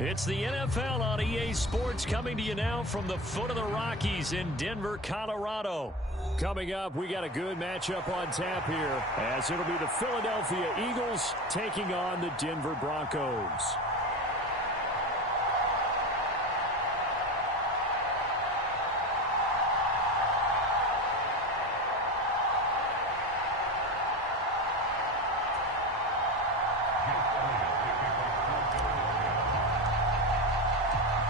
It's the NFL on EA Sports coming to you now from the foot of the Rockies in Denver, Colorado. Coming up, we got a good matchup on tap here as it'll be the Philadelphia Eagles taking on the Denver Broncos.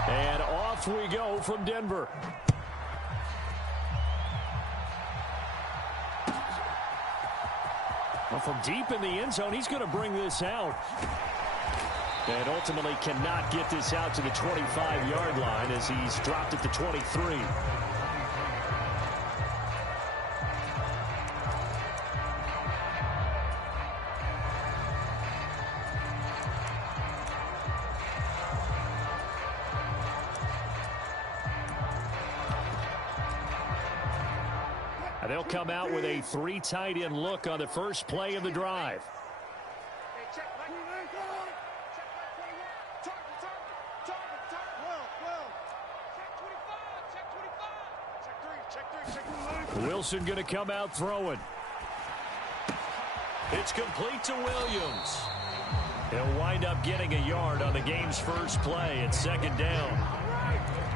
And off we go from Denver. Well, from deep in the end zone, he's going to bring this out. And ultimately cannot get this out to the 25-yard line as he's dropped at the 23. They'll come out with a 3 tight end look on the first play of the drive. Wilson going to come out throwing. It's complete to Williams. He'll wind up getting a yard on the game's first play at second down.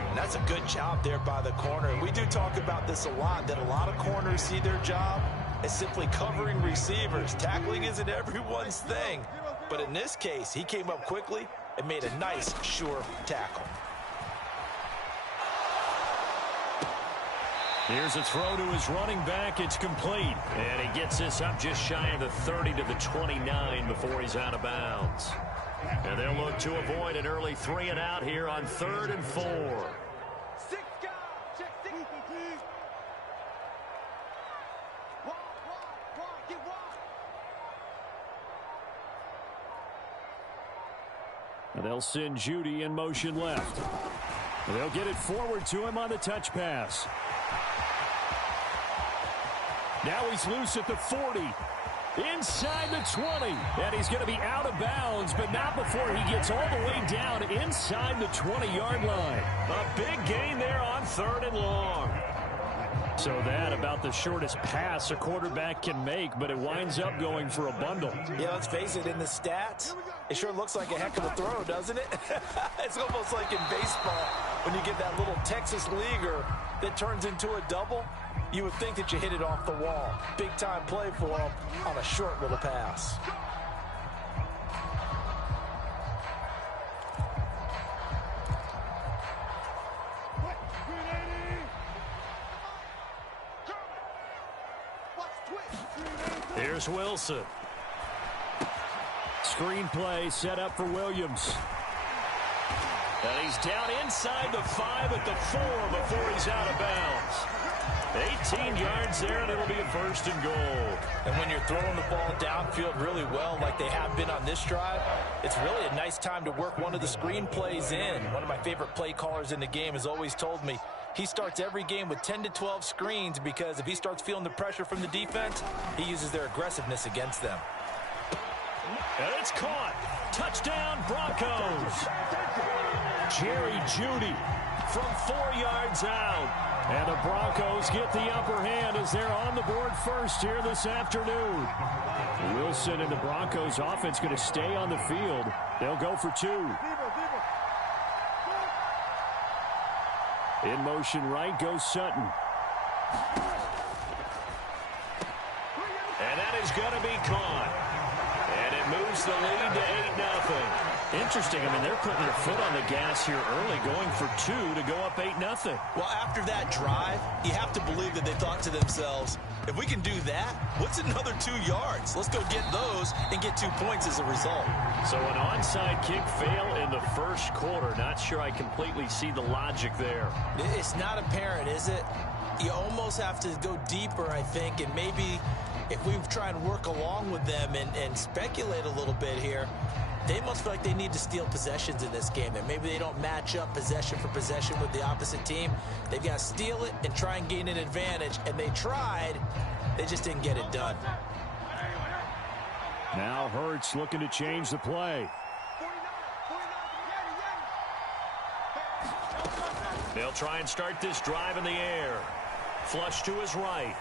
And that's a good job there by the corner. And we do talk about this a lot, that a lot of corners see their job as simply covering receivers. Tackling isn't everyone's thing. But in this case, he came up quickly and made a nice, sure tackle. Here's a throw to his running back. It's complete. And he gets this up just shy of the 30 to the 29 before he's out of bounds. And they'll look to avoid an early 3 and out here on 3rd and 4. And they'll send Judy in motion left. And they'll get it forward to him on the touch pass. Now he's loose at the 40. Inside the 20. And he's going to be out of bounds, but not before he gets all the way down inside the 20-yard line. A big gain there on 3rd and long. So that about the shortest pass a quarterback can make, but it winds up going for a bundle. Yeah, let's face it, in the stats, it sure looks like a heck of a throw, doesn't it? It's almost like in baseball when you get that little Texas leaguer that turns into a double. You would think that you hit it off the wall. Big-time play for him on a short little pass. Here's Wilson. Screenplay set up for Williams. And he's down inside the 5 at the 4 before he's out of bounds. 18 yards there, and it'll be a 1st and goal. And when you're throwing the ball downfield really well like they have been on this drive, it's really a nice time to work one of the screen plays in. One of my favorite play callers in the game has always told me he starts every game with 10 to 12 screens because if he starts feeling the pressure from the defense, he uses their aggressiveness against them. And it's caught. Touchdown, Broncos. Jerry Jeudy from 4 yards out. And the Broncos get the upper hand as they're on the board first here this afternoon. Wilson and the Broncos offense going to stay on the field. They'll go for 2. In motion right goes Sutton. And that is going to be caught. And it moves the lead to 8-0. Interesting. I mean, they're putting their foot on the gas here early, going for 2 to go up 8-0. Well, after that drive, you have to believe that they thought to themselves, if we can do that, what's another 2 yards? Let's go get those and get 2 points as a result. So an onside kick fail in the first quarter. Not sure I completely see the logic there. It's not apparent, is it? You almost have to go deeper, I think, and maybe if we try and work along with them and speculate a little bit here, they must feel like they need to steal possessions in this game, and maybe they don't match up possession for possession with the opposite team. They've got to steal it and try and gain an advantage, and they tried. They just didn't get it done. Now Hurts looking to change the play. They'll try and start this drive in the air. Flush to his right.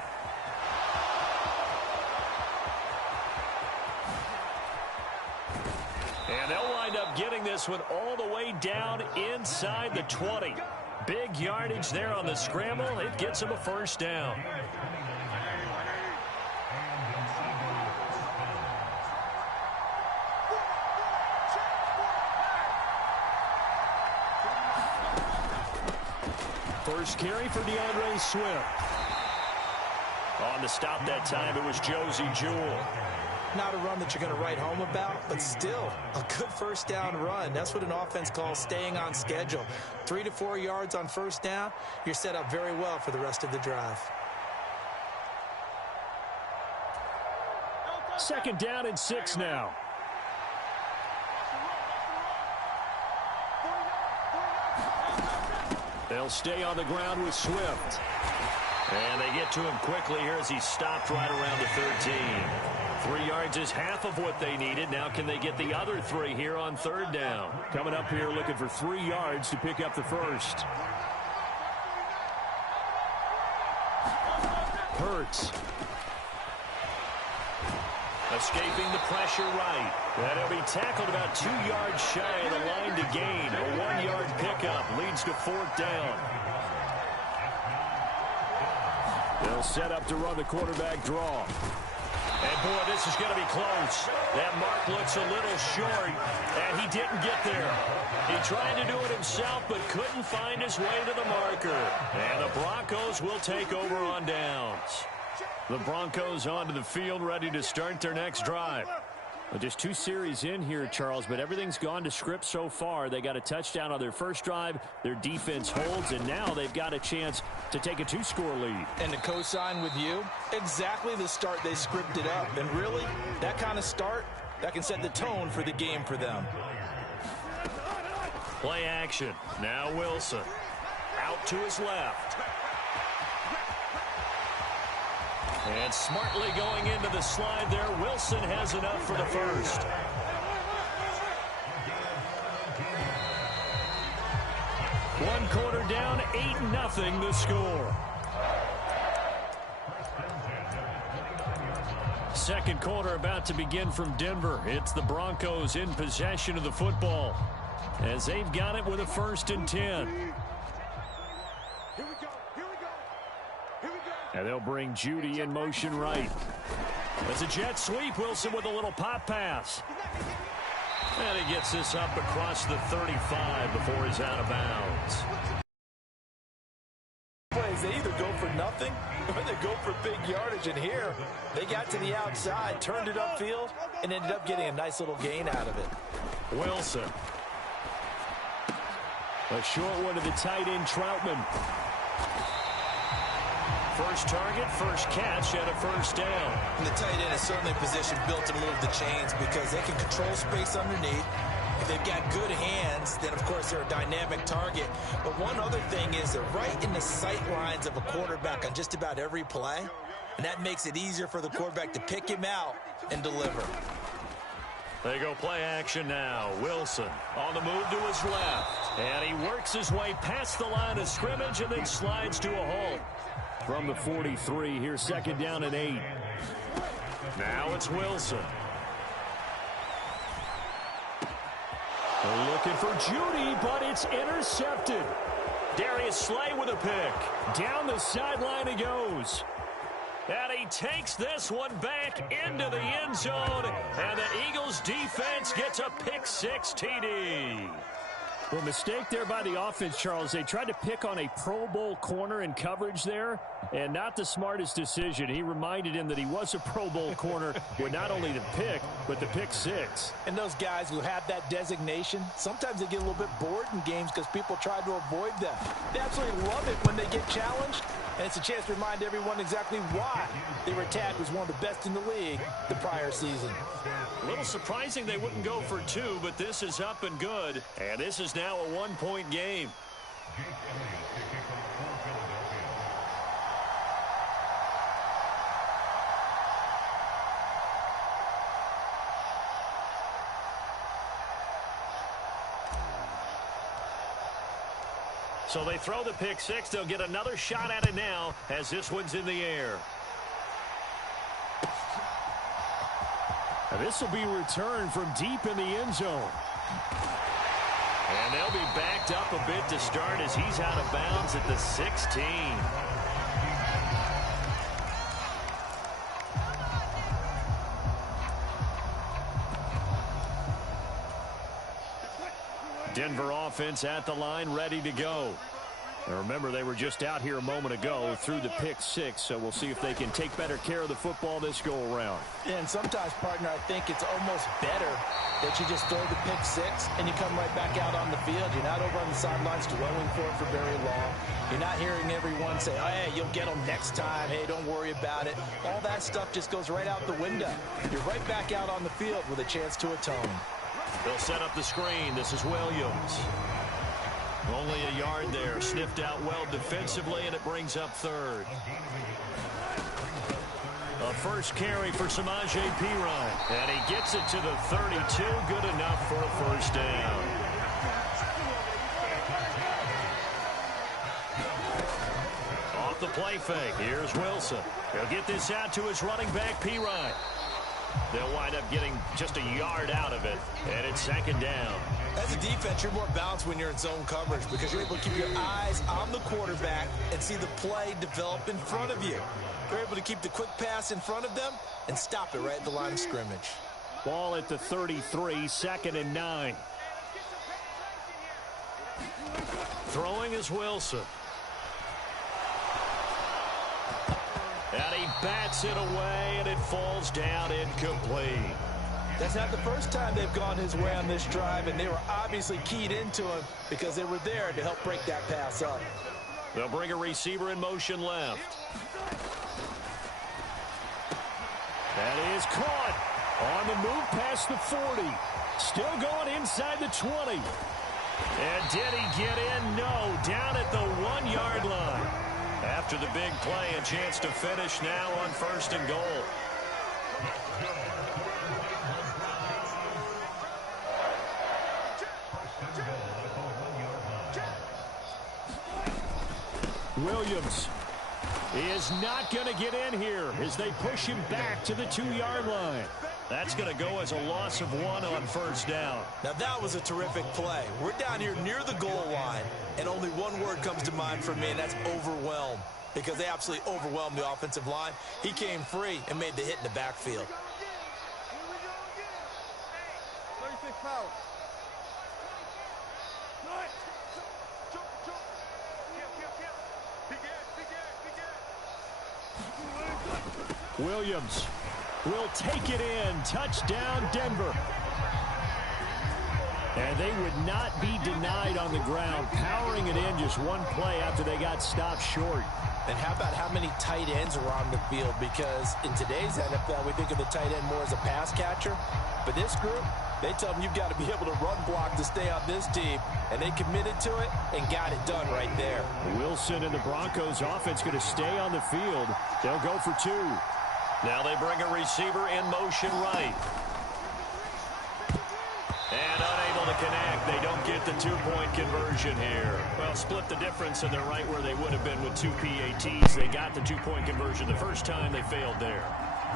And they'll wind up getting this one all the way down inside the 20. Big yardage there on the scramble. It gets him a first down. First carry for DeAndre Swift. On the stop that time, it was Josey Jewell. Not a run that you're going to write home about, but still a good first down run. That's what an offense calls staying on schedule. 3 to 4 yards on first down, you're set up very well for the rest of the drive. Second down and 6 now. They'll stay on the ground with Swift. And they get to him quickly here as he stopped right around the 13. 3 yards is half of what they needed. Now can they get the other 3 here on third down? Coming up here looking for 3 yards to pick up the first. Hurts. Escaping the pressure right. And he'll be tackled about 2 yards shy of the line to gain. A 1-yard pickup leads to fourth down. They'll set up to run the quarterback draw. And, boy, this is going to be close. That mark looks a little short, and he didn't get there. He tried to do it himself, but couldn't find his way to the marker. And the Broncos will take over on downs. The Broncos onto the field, ready to start their next drive. Well, just 2 series in here, Charles, but everything's gone to script so far. They got a touchdown on their first drive. Their defense holds, and now they've got a chance to take a 2-score lead. And to co-sign with you, exactly the start they scripted up. And really, that kind of start, that can set the tone for the game for them. Play action. Now Wilson. Out to his left. And smartly going into the slide there, Wilson has enough for the first. One quarter down, 8-0 the score. Second quarter about to begin from Denver. It's the Broncos in possession of the football as they've got it with a 1st and 10. And they'll bring Jeudy in motion right. As a jet sweep, Wilson with a little pop pass. And he gets this up across the 35 before he's out of bounds. They either go for nothing or they go for big yardage. And here, they got to the outside, turned it upfield, and ended up getting a nice little gain out of it. Wilson. A short one to the tight end, Troutman. First target, first catch, and a first down. And the tight end is certainly a position built to move the chains because they can control space underneath. If they've got good hands, then, of course, they're a dynamic target. But one other thing is they're right in the sight lines of a quarterback on just about every play, and that makes it easier for the quarterback to pick him out and deliver. They go play action now. Wilson on the move to his left. And he works his way past the line of scrimmage and then slides to a halt. From the 43, here's second down and 8. Now it's Wilson. They're looking for Jeudy, but it's intercepted. Darius Slay with a pick. Down the sideline he goes. And he takes this one back into the end zone. And the Eagles defense gets a pick-6 TD. Well, mistake there by the offense, Charles. They tried to pick on a Pro Bowl corner in coverage there, and not the smartest decision. He reminded him that he was a Pro Bowl corner with not only the pick, but the pick-6. And those guys who have that designation, sometimes they get a little bit bored in games because people try to avoid them. They absolutely love it when they get challenged, and it's a chance to remind everyone exactly why they were tagged as one of the best in the league the prior season. A little surprising they wouldn't go for 2, but this is up and good, and this is now a 1-point game. So they throw the pick six. They'll get another shot at it now as this one's in the air. This will be returned from deep in the end zone. And they'll be backed up a bit to start as he's out of bounds at the 16. Denver offense at the line, ready to go. And remember, they were just out here a moment ago through the pick six, so we'll see if they can take better care of the football this go-around. Yeah, and sometimes, partner, I think it's almost better that you just throw the pick six and you come right back out on the field. You're not over on the sidelines dwelling for it for very long. You're not hearing everyone say, oh, hey, you'll get them next time. Hey, don't worry about it. All that stuff just goes right out the window. You're right back out on the field with a chance to atone. They'll set up the screen. This is Williams. Only a yard there. Sniffed out well defensively, and it brings up third. A first carry for Samaje Perine. And he gets it to the 32. Good enough for a first down. Off the play fake. Here's Wilson. He'll get this out to his running back, Perine. They'll wind up getting just a yard out of it, and it's second down. As a defense, you're more balanced when you're in zone coverage because you're able to keep your eyes on the quarterback and see the play develop in front of you. You're able to keep the quick pass in front of them and stop it right at the line of scrimmage. Ball at the 33, 2nd and 9. Throwing is Wilson. And he bats it away, and it falls down incomplete. That's not the first time they've gone his way on this drive, and they were obviously keyed into him because they were there to help break that pass up. They'll bring a receiver in motion left. That is caught on the move past the 40. Still going inside the 20. And did he get in? No, down at the 1-yard line. After the big play, a chance to finish now on 1st and goal. Williams is not going to get in here as they push him back to the 2-yard line. That's going to go as a loss of 1 on 1st down. Now that was a terrific play. We're down here near the goal line, and only one word comes to mind for me, and that's overwhelmed, because they absolutely overwhelmed the offensive line. He came free and made the hit in the backfield. 36 pounds. Williams will take it in. Touchdown, Denver. And they would not be denied on the ground, powering it in just one play after they got stopped short. And how about how many tight ends are on the field? Because in today's NFL, we think of the tight end more as a pass catcher. But this group, they tell them you've got to be able to run block to stay on this team. And they committed to it and got it done right there. Wilson and the Broncos offense going to stay on the field. They'll go for 2. Now they bring a receiver in motion right. And unable to connect. They don't get the 2-point conversion here. Well, split the difference, and they're right where they would have been with 2 PATs. They got the 2-point conversion the first time. They failed there.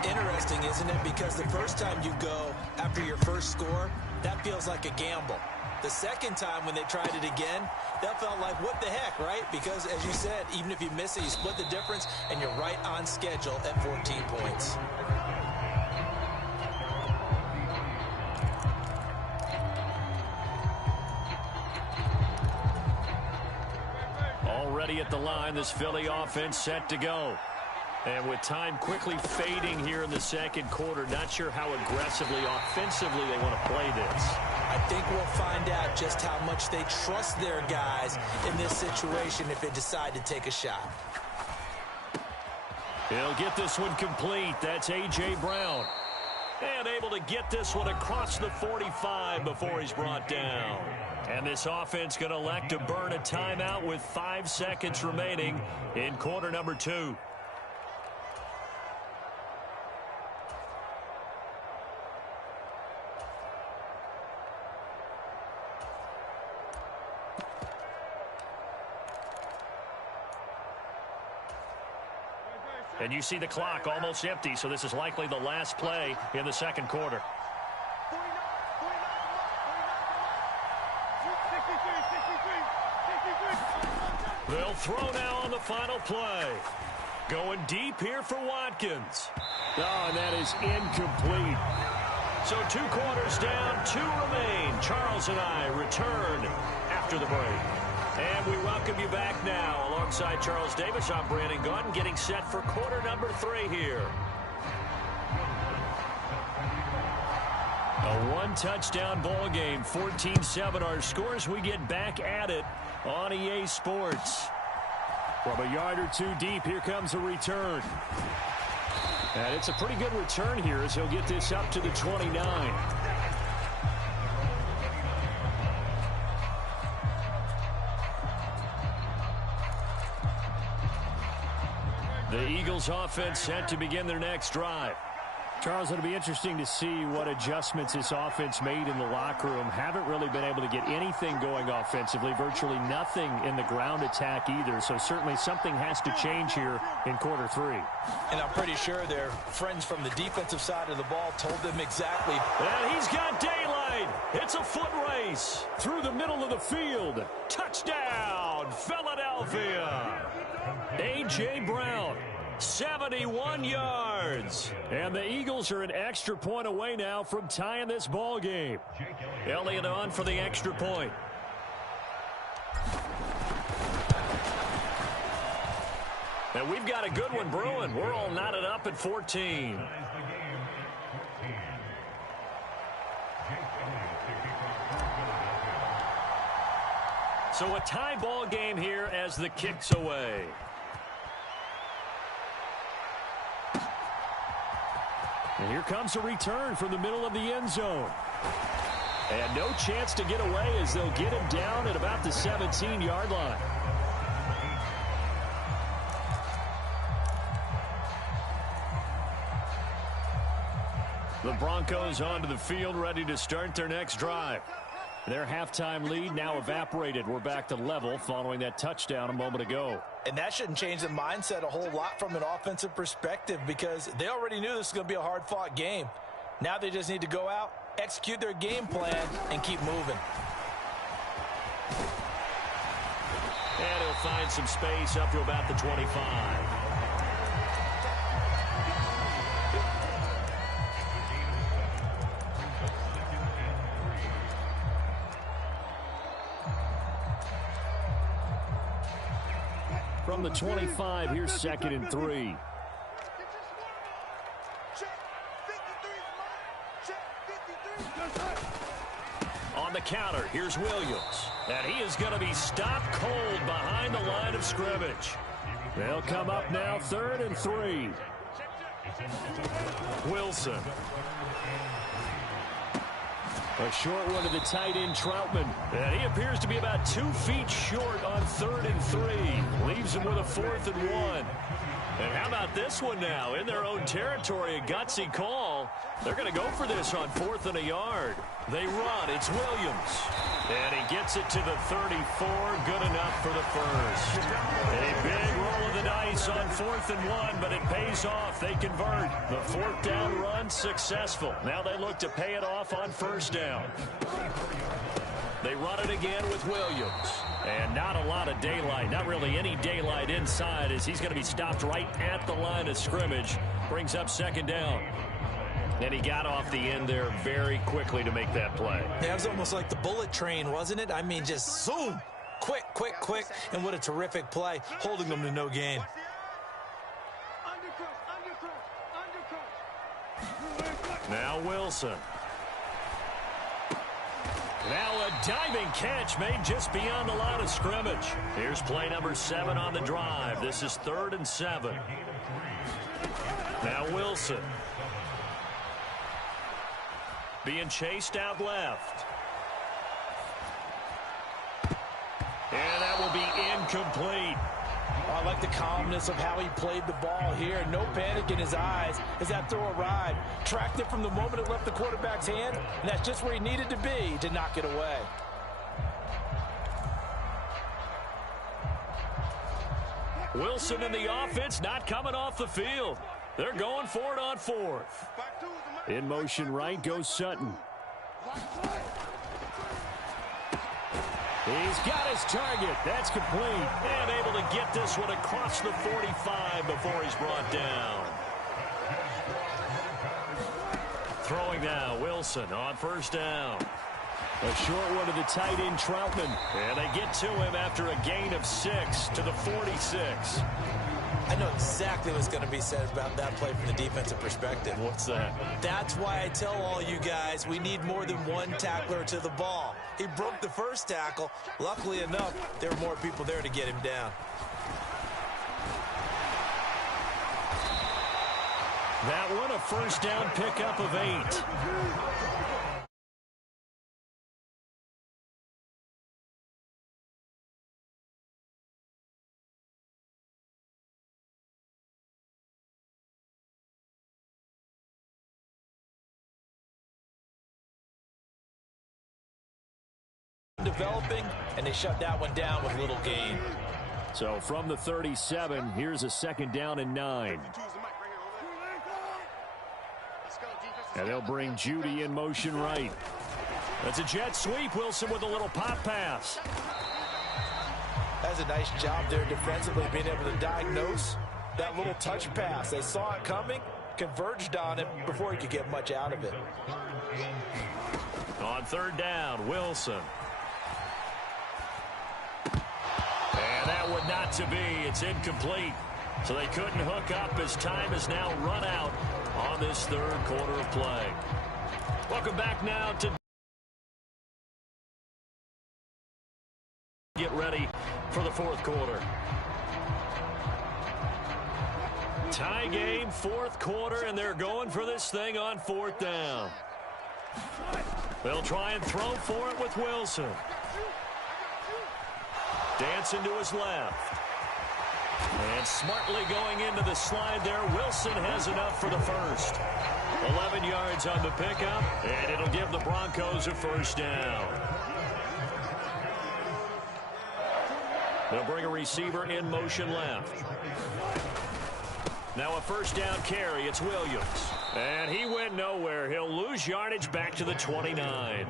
Interesting, isn't it? Because the first time you go after your first score, that feels like a gamble. The second time when they tried it again, that felt like, what the heck, right? Because, as you said, even if you miss it, you split the difference, and you're right on schedule at 14 points. Already at the line, this Philly offense set to go. And with time quickly fading here in the second quarter, not sure how aggressively, offensively they want to play this. I think we'll find out just how much they trust their guys in this situation if they decide to take a shot. He'll get this one complete. That's A.J. Brown. And able to get this one across the 45 before he's brought down. And this offense going to elect to burn a timeout with 5 seconds remaining in quarter number 2. And you see the clock almost empty, so this is likely the last play in the second quarter. They'll throw now on the final play. Going deep here for Watkins. Oh, and that is incomplete. So 2 quarters down, 2 remain. Charles and I return after the break. And we welcome you back now. Alongside Charles Davis, I'm Brandon Gaudin, getting set for quarter number 3 here. A 1-touchdown ball game, 14-7 our scores. We get back at it on EA Sports. From a yard or 2 deep, here comes a return. And it's a pretty good return here as he'll get this up to the 29. The Eagles offense set to begin their next drive. Charles, it'll be interesting to see what adjustments this offense made in the locker room. Haven't really been able to get anything going offensively, virtually nothing in the ground attack either. So certainly something has to change here in quarter 3. And I'm pretty sure their friends from the defensive side of the ball told them exactly. And he's got daylight. It's a foot race through the middle of the field. Touchdown, Philadelphia. A.J. Brown. 71 yards. And the Eagles are an extra point away now from tying this ball game. Elliott on for the extra point. And we've got a good one brewing. We're all knotted up at 14. So a tie ball game here as the kick's away. And here comes a return from the middle of the end zone. And no chance to get away as they'll get him down at about the 17-yard line. The Broncos onto the field, ready to start their next drive. Their halftime lead now evaporated. We're back to level following that touchdown a moment ago. And that shouldn't change the mindset a whole lot from an offensive perspective because they already knew this was going to be a hard-fought game. Now they just need to go out, execute their game plan, and keep moving. And he'll find some space up to about the 25. From the 25, here's 2nd and 3. On the counter, here's Williams. And he is going to be stopped cold behind the line of scrimmage. They'll come up now 3rd and 3. Wilson. A short one to the tight end, Troutman. And he appears to be about 2 feet short on 3rd and 3. Leaves him with a 4th and 1. And how about this one now? In their own territory, a gutsy call. They're going to go for this on 4th and a yard. They run. It's Williams. And he gets it to the 34. Good enough for the first. A big roll of the dice on 4th and 1, but it pays off. They convert. The 4th down run successful. Now they look to pay it off on 1st down. They run it again with Williams. And not a lot of daylight. Not really any daylight inside as he's going to be stopped right at the line of scrimmage. Brings up 2nd down. And he got off the end there very quickly to make that play. Yeah, it was almost like the bullet train, wasn't it? I mean, just zoom. Quick, quick, quick. And what a terrific play, holding them to no gain. Now Wilson. Now a diving catch made just beyond the line of scrimmage. Here's play number 7 on the drive. This is 3rd and 7. Now Wilson. Being chased out left. And that will be incomplete. I like the calmness of how he played the ball here. No panic in his eyes as that throw arrived. Tracked it from the moment it left the quarterback's hand, and that's just where he needed to be to knock it away. Wilson and the offense not coming off the field. They're going for it on fourth. In motion right goes Sutton. He's got his target. That's complete. And able to get this one across the 45 before he's brought down. Throwing now, Wilson on first down. A short one to the tight end, Troutman. And they get to him after a gain of 6 to the 46. I know exactly what's going to be said about that play from the defensive perspective. What's that? That's why I tell all you guys we need more than one tackler to the ball. He broke the first tackle. Luckily enough, there were more people there to get him down. That one a first down pickup of 8. Developing, and they shut that one down with little gain. So from the 37, here's a second down and 9. And they'll bring Judy in motion right. That's a jet sweep. Wilson with a little pop pass. That's a nice job there defensively, being able to diagnose that little touch pass. They saw it coming, converged on it before he could get much out of it. On third down, Wilson. And that would not to be. It's incomplete. So they couldn't hook up as time is now run out on this third quarter of play. Welcome back now to get ready for the fourth quarter. Tie game, fourth quarter, and they're going for this thing on fourth down. They'll try and throw for it with Wilson. Dancing to his left. And smartly going into the slide there. Wilson has enough for the first. 11 yards on the pickup, and it'll give the Broncos a first down. They'll bring a receiver in motion left. Now a first down carry. It's Williams. And he went nowhere. He'll lose yardage back to the 29.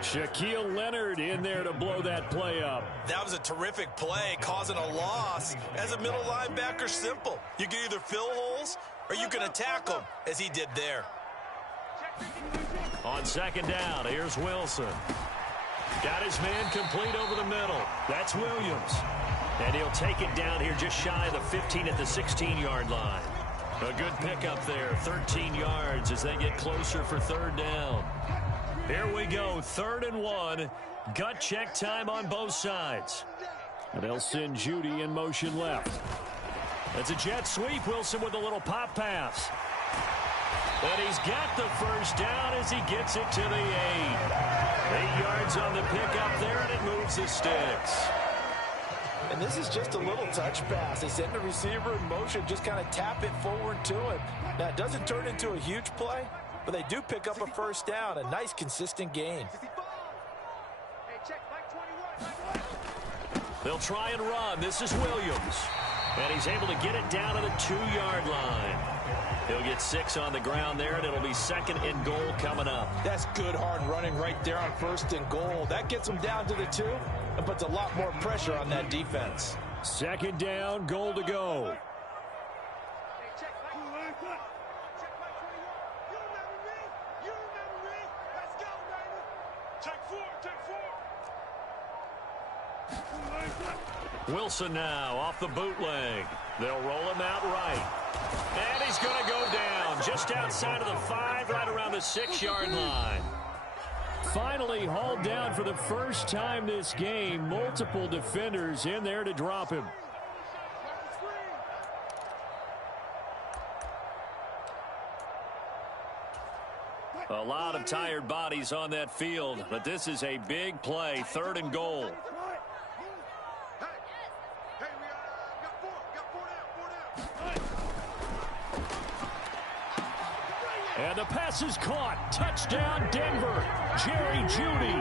Shaquille Leonard in there to blow that play up. That was a terrific play, causing a loss. As a middle linebacker, simple. You can either fill holes or you can attack them, as he did there. On second down, here's Wilson. Got his man complete over the middle. That's Williams. And he'll take it down here just shy of the 15 at the 16-yard line. A good pickup there, 13 yards as they get closer for third down. Here we go, 3rd and 1. Gut check time on both sides. And they'll send Judy in motion left. It's a jet sweep. Wilson with a little pop pass. And he's got the first down as he gets it to the 8. 8 yards on the pickup there, and it moves the sticks. And this is just a little touch pass. They send the receiver in motion, just kind of tap it forward to him. Now, it doesn't turn into a huge play, but they do pick up a first down, a nice, consistent gain. They'll try and run. This is Williams. And he's able to get it down to the 2-yard line. He'll get 6 on the ground there, and it'll be 2nd and goal coming up. That's good hard running right there on 1st and goal. That gets them down to the 2 and puts a lot more pressure on that defense. 2nd down, goal to go. Wilson now off the bootleg. They'll roll him out right. And he's going to go down just outside of the 5, right around the 6-yard line. Finally hauled down for the first time this game. Multiple defenders in there to drop him. A lot of tired bodies on that field, but this is a big play, 3rd and goal. And the pass is caught. Touchdown, Denver. Jerry Jeudy.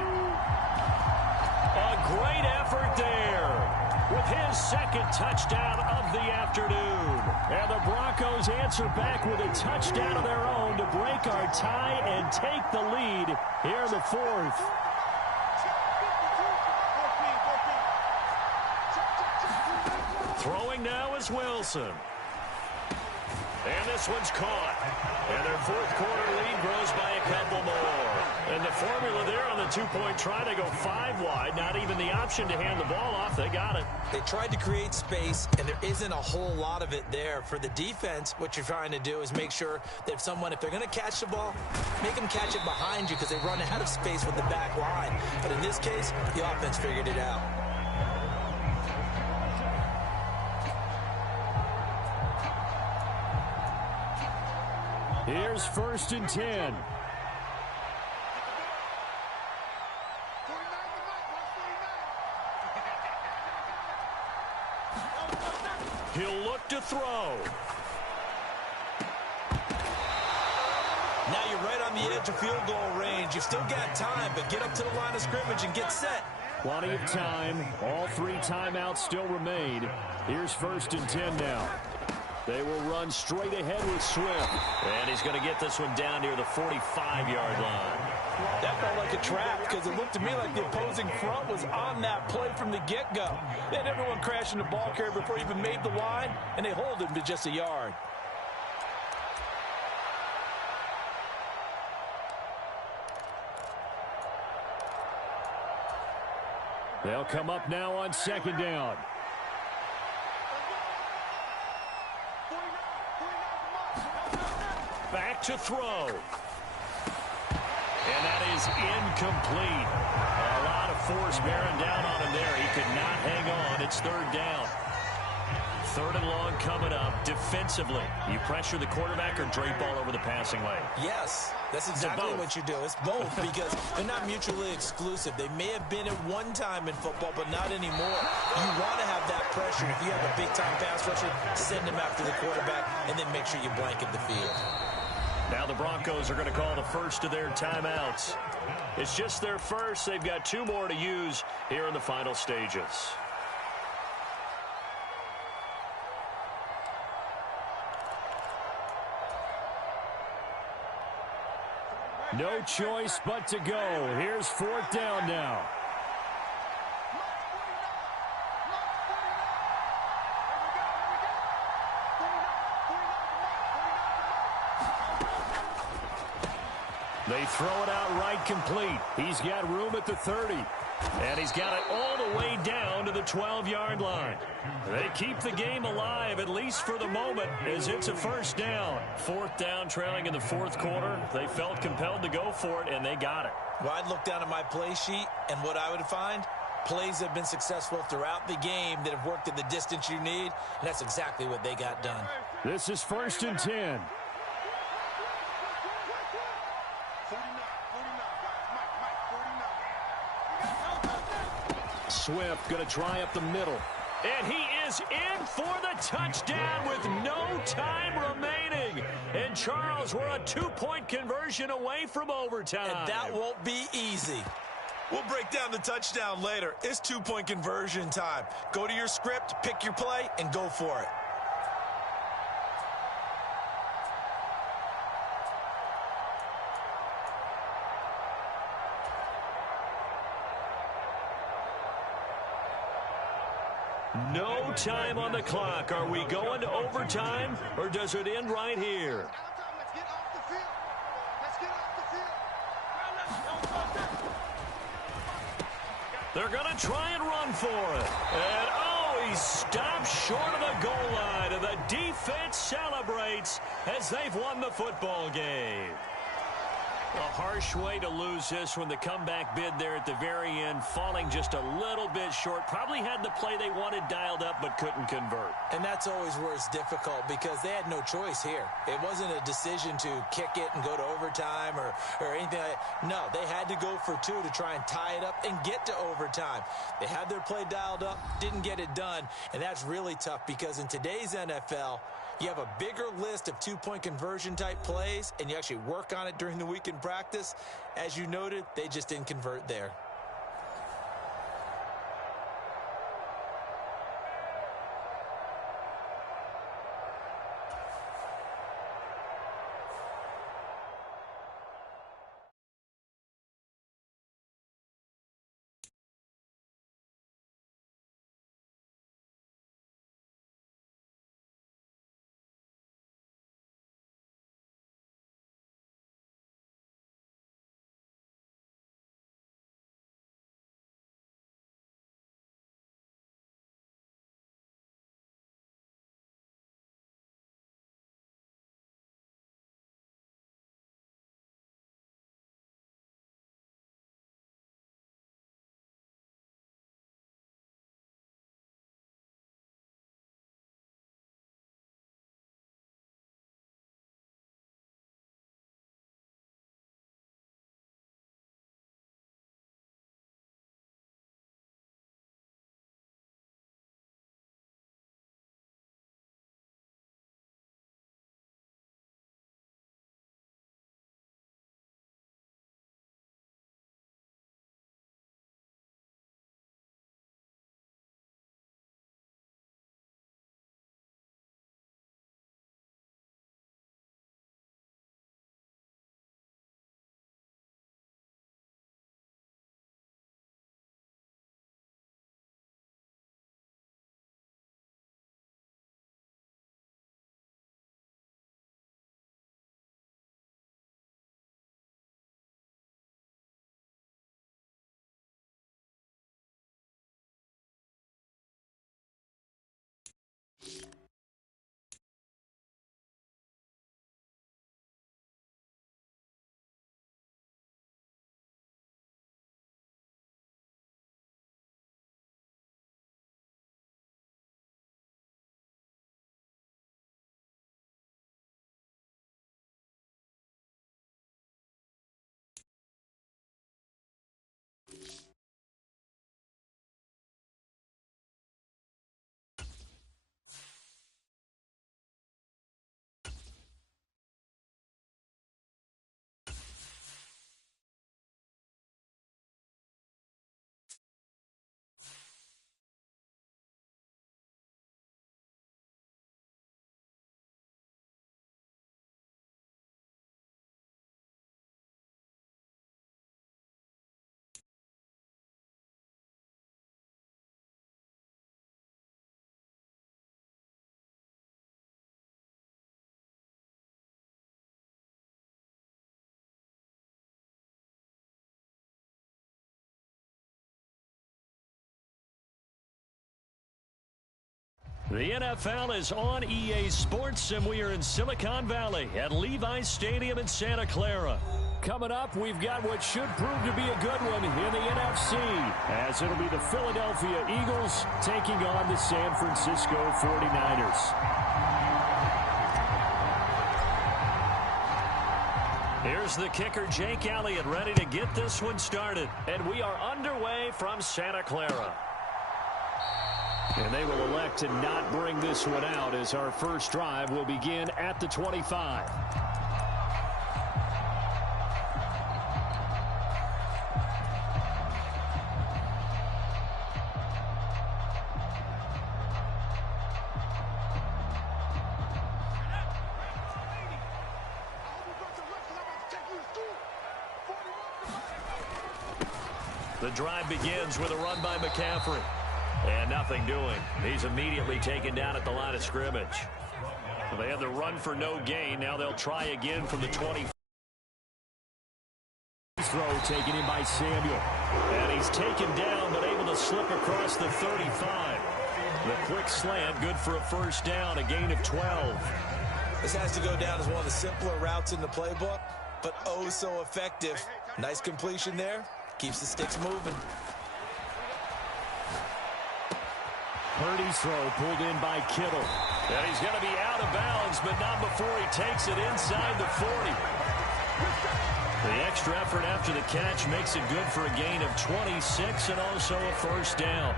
A great effort there. with his second touchdown of the afternoon. And the Broncos answer back with a touchdown of their own to break our tie and take the lead here in the fourth. Throwing now is Wilson. And this one's caught. And their fourth quarter lead grows by a couple more. And the formula there on the two-point try to go 5 wide. Not even the option to hand the ball off. They got it. They tried to create space, and there isn't a whole lot of it there. For the defense, what you're trying to do is make sure that if they're going to catch the ball, make them catch it behind you because they run out of space with the back line. But in this case, the offense figured it out. Here's 1st and 10. He'll look to throw. Now you're right on the edge of field goal range. You've still got time, but get up to the line of scrimmage and get set. Plenty of time. All 3 timeouts still remain. Here's 1st and 10 now. They will run straight ahead with Swift. And he's going to get this one down near the 45-yard line. That felt like a trap because it looked to me like the opposing front was on that play from the get-go. They had everyone crashing the ball carrier before he even made the line, and they hold him to just a yard. They'll come up now on 2nd down. Back to throw. And that is incomplete. A lot of force bearing down on him there. He could not hang on. It's 3rd down. 3rd and long coming up. Defensively, you pressure the quarterback or drape all over the passing lane? Yes, that's exactly what you do. It's both because they're not mutually exclusive. They may have been at one time in football, but not anymore. You want to have that pressure. If you have a big-time pass rusher, send him after the quarterback, and then make sure you blanket the field. Now the Broncos are going to call the first of their timeouts. It's just their first. They've got 2 more to use here in the final stages. No choice but to go. Here's 4th down now. They throw it out right complete. He's got room at the 30. And he's got it all the way down to the 12-yard line. They keep the game alive, at least for the moment, as it's a 1st down. 4th down, trailing in the 4th quarter. They felt compelled to go for it, and they got it. Well, I'd look down at my play sheet, and what I would find, plays have been successful throughout the game that have worked at the distance you need, and that's exactly what they got done. This is 1st and 10. Swift going to try up the middle. And he is in for the touchdown with no time remaining. And Charles, we're a 2-point conversion away from overtime. And that won't be easy. We'll break down the touchdown later. It's 2-point conversion time. Go to your script, pick your play, and go for it. No time on the clock. Are we going to overtime, or does it end right here? Let's get off the field. Let's get off the field. They're going to try and run for it. And, oh, he stops short of the goal line, and the defense celebrates as they've won the football game. A harsh way to lose this when the comeback bid there at the very end, falling just a little bit short. Probably had the play they wanted dialed up but couldn't convert. And that's always where it's difficult because they had no choice here. It wasn't a decision to kick it and go to overtime or anything like that. No, they had to go for 2 to try and tie it up and get to overtime. They had their play dialed up, didn't get it done, and that's really tough because in today's NFL, you have a bigger list of 2-point conversion type plays, and you actually work on it during the week in practice. As you noted, they just didn't convert there. The NFL is on EA Sports, and we are in Silicon Valley at Levi's Stadium in Santa Clara. Coming up, we've got what should prove to be a good one in the NFC, as it'll be the Philadelphia Eagles taking on the San Francisco 49ers. Here's the kicker, Jake Elliott, ready to get this one started. And we are underway from Santa Clara. And they will elect to not bring this one out as our first drive will begin at the 25. The drive begins with a run by McCaffrey. And nothing doing. He's immediately taken down at the line of scrimmage. Well, they had the run for no gain. Now they'll try again from the 20. Throw taken in by Samuel. And he's taken down but able to slip across the 35. The quick slant, good for a first down, a gain of 12. This has to go down as one of the simpler routes in the playbook, but oh so effective. Nice completion there. Keeps the sticks moving. Purdy's throw pulled in by Kittle. And he's going to be out of bounds, but not before he takes it inside the 40. The extra effort after the catch makes it good for a gain of 26 and also a first down.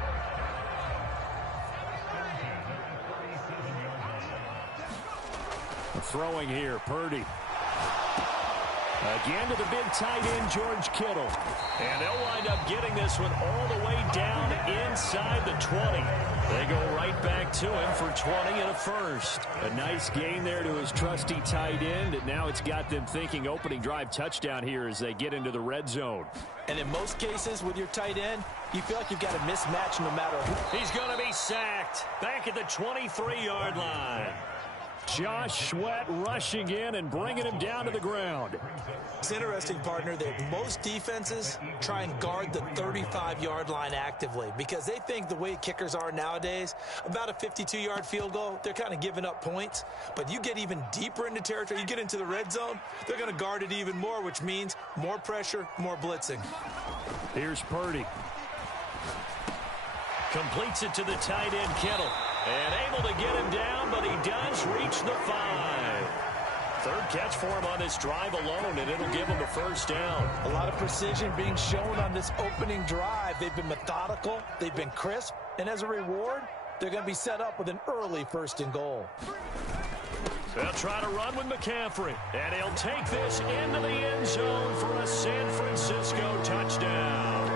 Throwing here, Purdy. Again to the big tight end, George Kittle. And they'll wind up getting this one all the way down inside the 20. They go right back to him for 20 and a first. A nice gain there to his trusty tight end, and now it's got them thinking opening drive touchdown here as they get into the red zone. And in most cases with your tight end, you feel like you've got a mismatch no matter who. He's going to be sacked back at the 23-yard line. Josh Sweat rushing in and bringing him down to the ground. It's interesting, partner, that most defenses try and guard the 35-yard line actively because they think the way kickers are nowadays, about a 52-yard field goal, they're kind of giving up points. But you get even deeper into territory, you get into the red zone, they're going to guard it even more, which means more pressure, more blitzing. Here's Purdy. Completes it to the tight end, Kittle. And able to get him down, but he does reach the 5. Third catch for him on this drive alone, and it'll give him a first down. A lot of precision being shown on this opening drive. They've been methodical, they've been crisp, and as a reward, they're going to be set up with an early first and goal. They'll try to run with McCaffrey, and he'll take this into the end zone for a San Francisco touchdown.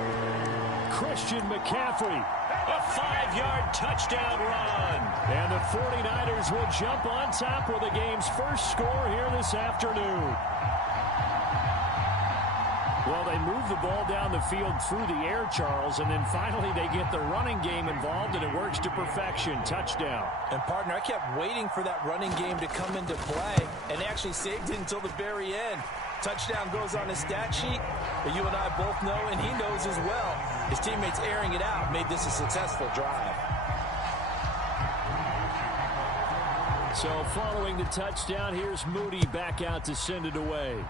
Christian McCaffrey. A 5-yard touchdown run. And the 49ers will jump on top with the game's first score here this afternoon. Well, they move the ball down the field through the air, Charles, and then finally they get the running game involved, and it works to perfection. Touchdown. And, partner, I kept waiting for that running game to come into play, and actually saved it until the very end. Touchdown goes on his stat sheet, but you and I both know, and he knows as well, his teammates airing it out made this a successful drive. So following the touchdown, here's Moody back out to send it away.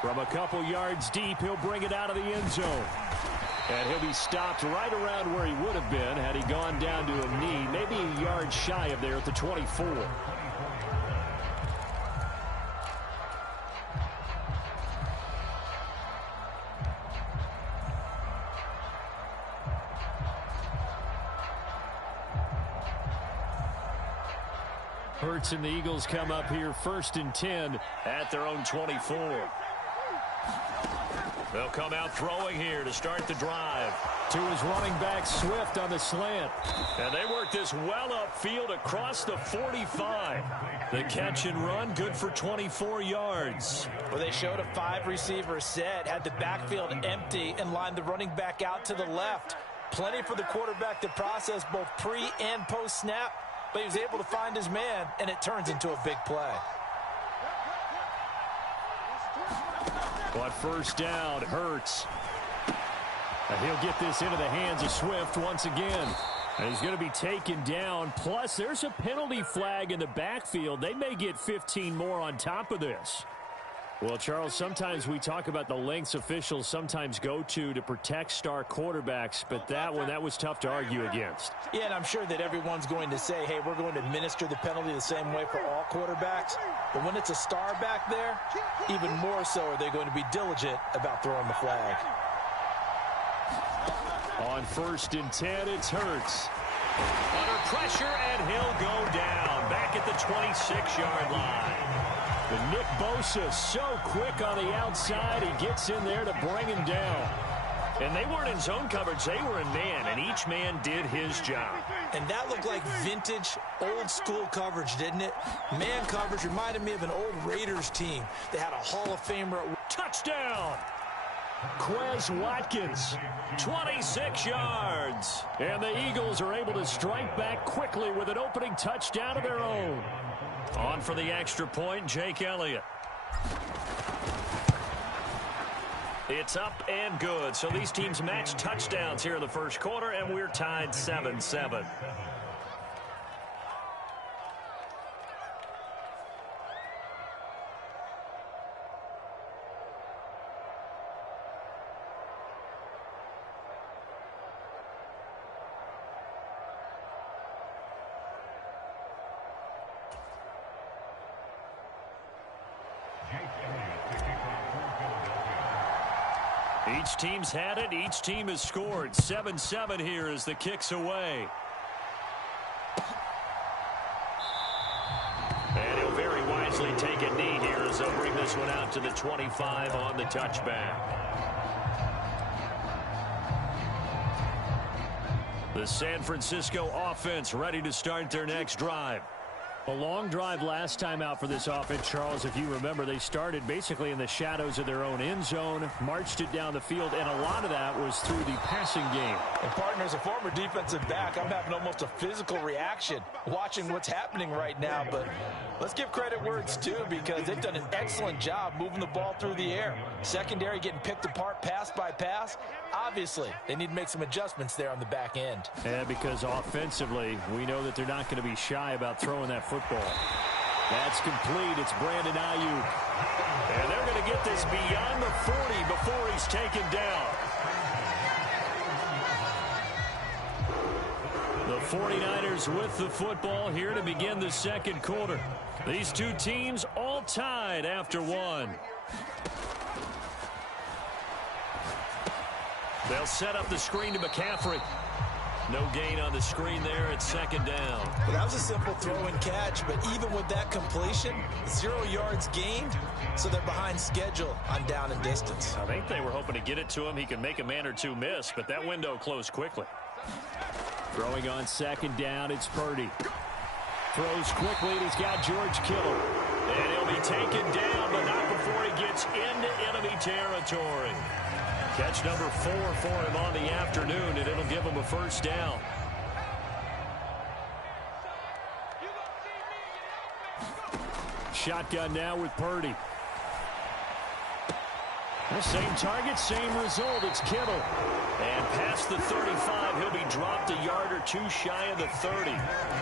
From a couple yards deep, he'll bring it out of the end zone. And he'll be stopped right around where he would have been had he gone down to a knee, maybe a yard shy of there at the 24. Hurts and the Eagles come up here 1st and 10 at their own 24. They'll come out throwing here to start the drive. To his running back, Swift, on the slant. And they work this well upfield across the 45. The catch and run, good for 24 yards. Well, they showed a 5-receiver set, had the backfield empty, and lined the running back out to the left. Plenty for the quarterback to process both pre- and post-snap, but he was able to find his man, and it turns into a big play. But first down, Hurts. He'll get this into the hands of Swift once again. And he's going to be taken down. Plus, there's a penalty flag in the backfield. They may get 15 more on top of this. Well, Charles, sometimes we talk about the lengths officials sometimes go to protect star quarterbacks, but that was tough to argue against. Yeah, and I'm sure that everyone's going to say, hey, we're going to administer the penalty the same way for all quarterbacks. But when it's a star back there, even more so are they going to be diligent about throwing the flag. On 1st and 10, it's Hurts. Under pressure, and he'll go down back at the 26-yard line. But Nick Bosa so quick on the outside. He gets in there to bring him down. And they weren't in zone coverage. They were in man, and each man did his job. And that looked like vintage, old-school coverage, didn't it? Man coverage reminded me of an old Raiders team. They had a Hall of Famer. Touchdown! Quez Watkins, 26 yards. And the Eagles are able to strike back quickly with an opening touchdown of their own. On for the extra point, Jake Elliott. It's up and good. So these teams match touchdowns here in the first quarter, and we're tied 7-7. Each team's had it. Each team has scored. 7-7 here as the kick's away. And he'll very wisely take a knee here as they'll bring this one out to the 25 on the touchback. The San Francisco offense ready to start their next drive. A long drive last time out for this offense, Charles. If you remember, they started basically in the shadows of their own end zone, marched it down the field, and a lot of that was through the passing game. And partner, as a former defensive back, I'm having almost a physical reaction watching what's happening right now. But let's give credit where it's due, because they've done an excellent job moving the ball through the air. Secondary getting picked apart pass by pass. Obviously, they need to make some adjustments there on the back end. Yeah, because offensively, we know that they're not going to be shy about throwing that football. That's complete. It's Brandon Ayuk. And they're going to get this beyond the 40 before he's taken down. The 49ers with the football here to begin the second quarter. These two teams all tied after one. They'll set up the screen to McCaffrey. No gain on the screen there at second down. Well, that was a simple throw and catch, but even with that completion, 0 yards gained, so they're behind schedule on down and distance. I think they were hoping to get it to him. He can make a man or two miss, but that window closed quickly. Throwing on second down, it's Purdy. Throws quickly, and he's got George Kittle. And he'll be taken down, but not before he gets into enemy territory. Catch number 4 for him on the afternoon, and it'll give him a first down. Shotgun now with Purdy. The same target, same result. It's Kittle. And past the 35, he'll be dropped a yard or two shy of the 30.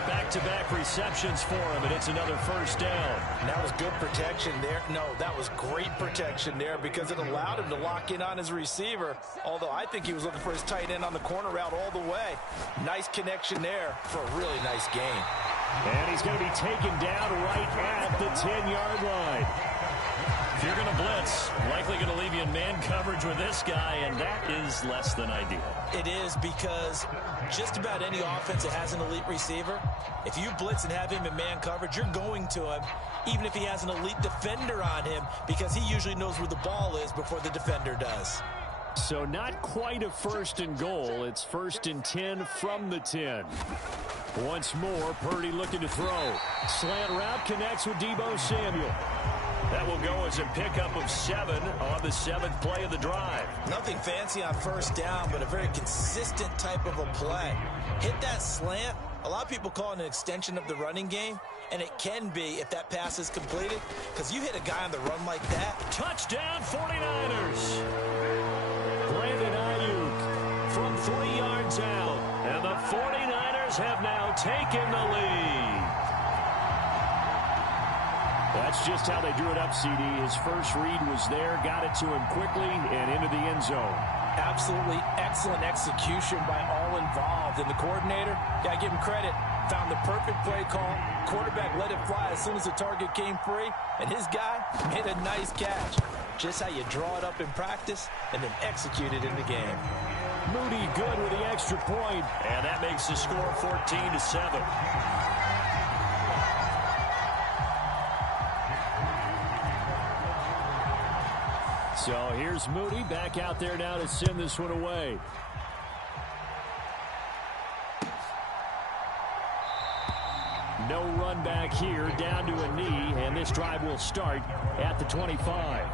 Back-to-back receptions for him, and it's another first down. And that was good protection there. No, that was great protection there because it allowed him to lock in on his receiver, although I think he was looking for his tight end on the corner route all the way. Nice connection there for a really nice gain. And he's going to be taken down right at the 10-yard line. If you're going to blitz, likely going to leave you in man coverage with this guy, and that is less than ideal. It is, because just about any offense that has an elite receiver, if you blitz and have him in man coverage, you're going to him, even if he has an elite defender on him, because he usually knows where the ball is before the defender does. So not quite a 1st and goal. It's 1st and 10 from the 10. Once more, Purdy looking to throw. Slant route connects with Deebo Samuel. That will go as a pickup of 7 on the 7th play of the drive. Nothing fancy on first down, but a very consistent type of a play. Hit that slant. A lot of people call it an extension of the running game, and it can be if that pass is completed, because you hit a guy on the run like that. Touchdown 49ers. Brandon Ayuk. 3 yards out. And the 49ers have now taken the lead. That's just how they drew it up, CD. His first read was there, got it to him quickly, and into the end zone. Absolutely excellent execution by all involved. And the coordinator, got to give him credit, found the perfect play call. Quarterback let it fly as soon as the target came free, and his guy made a nice catch. Just how you draw it up in practice and then execute it in the game. Moody good with the extra point, and that makes the score 14-7. So here's Moody back out there now to send this one away. No run back here, down to a knee, and this drive will start at the 25.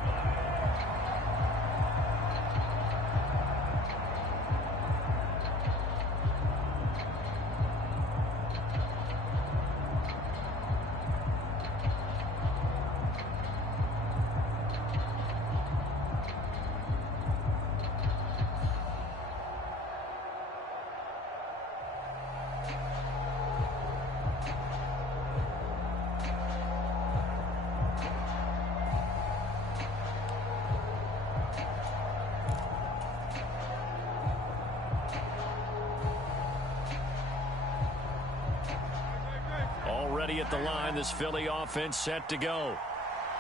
Already at the line, this Philly offense set to go.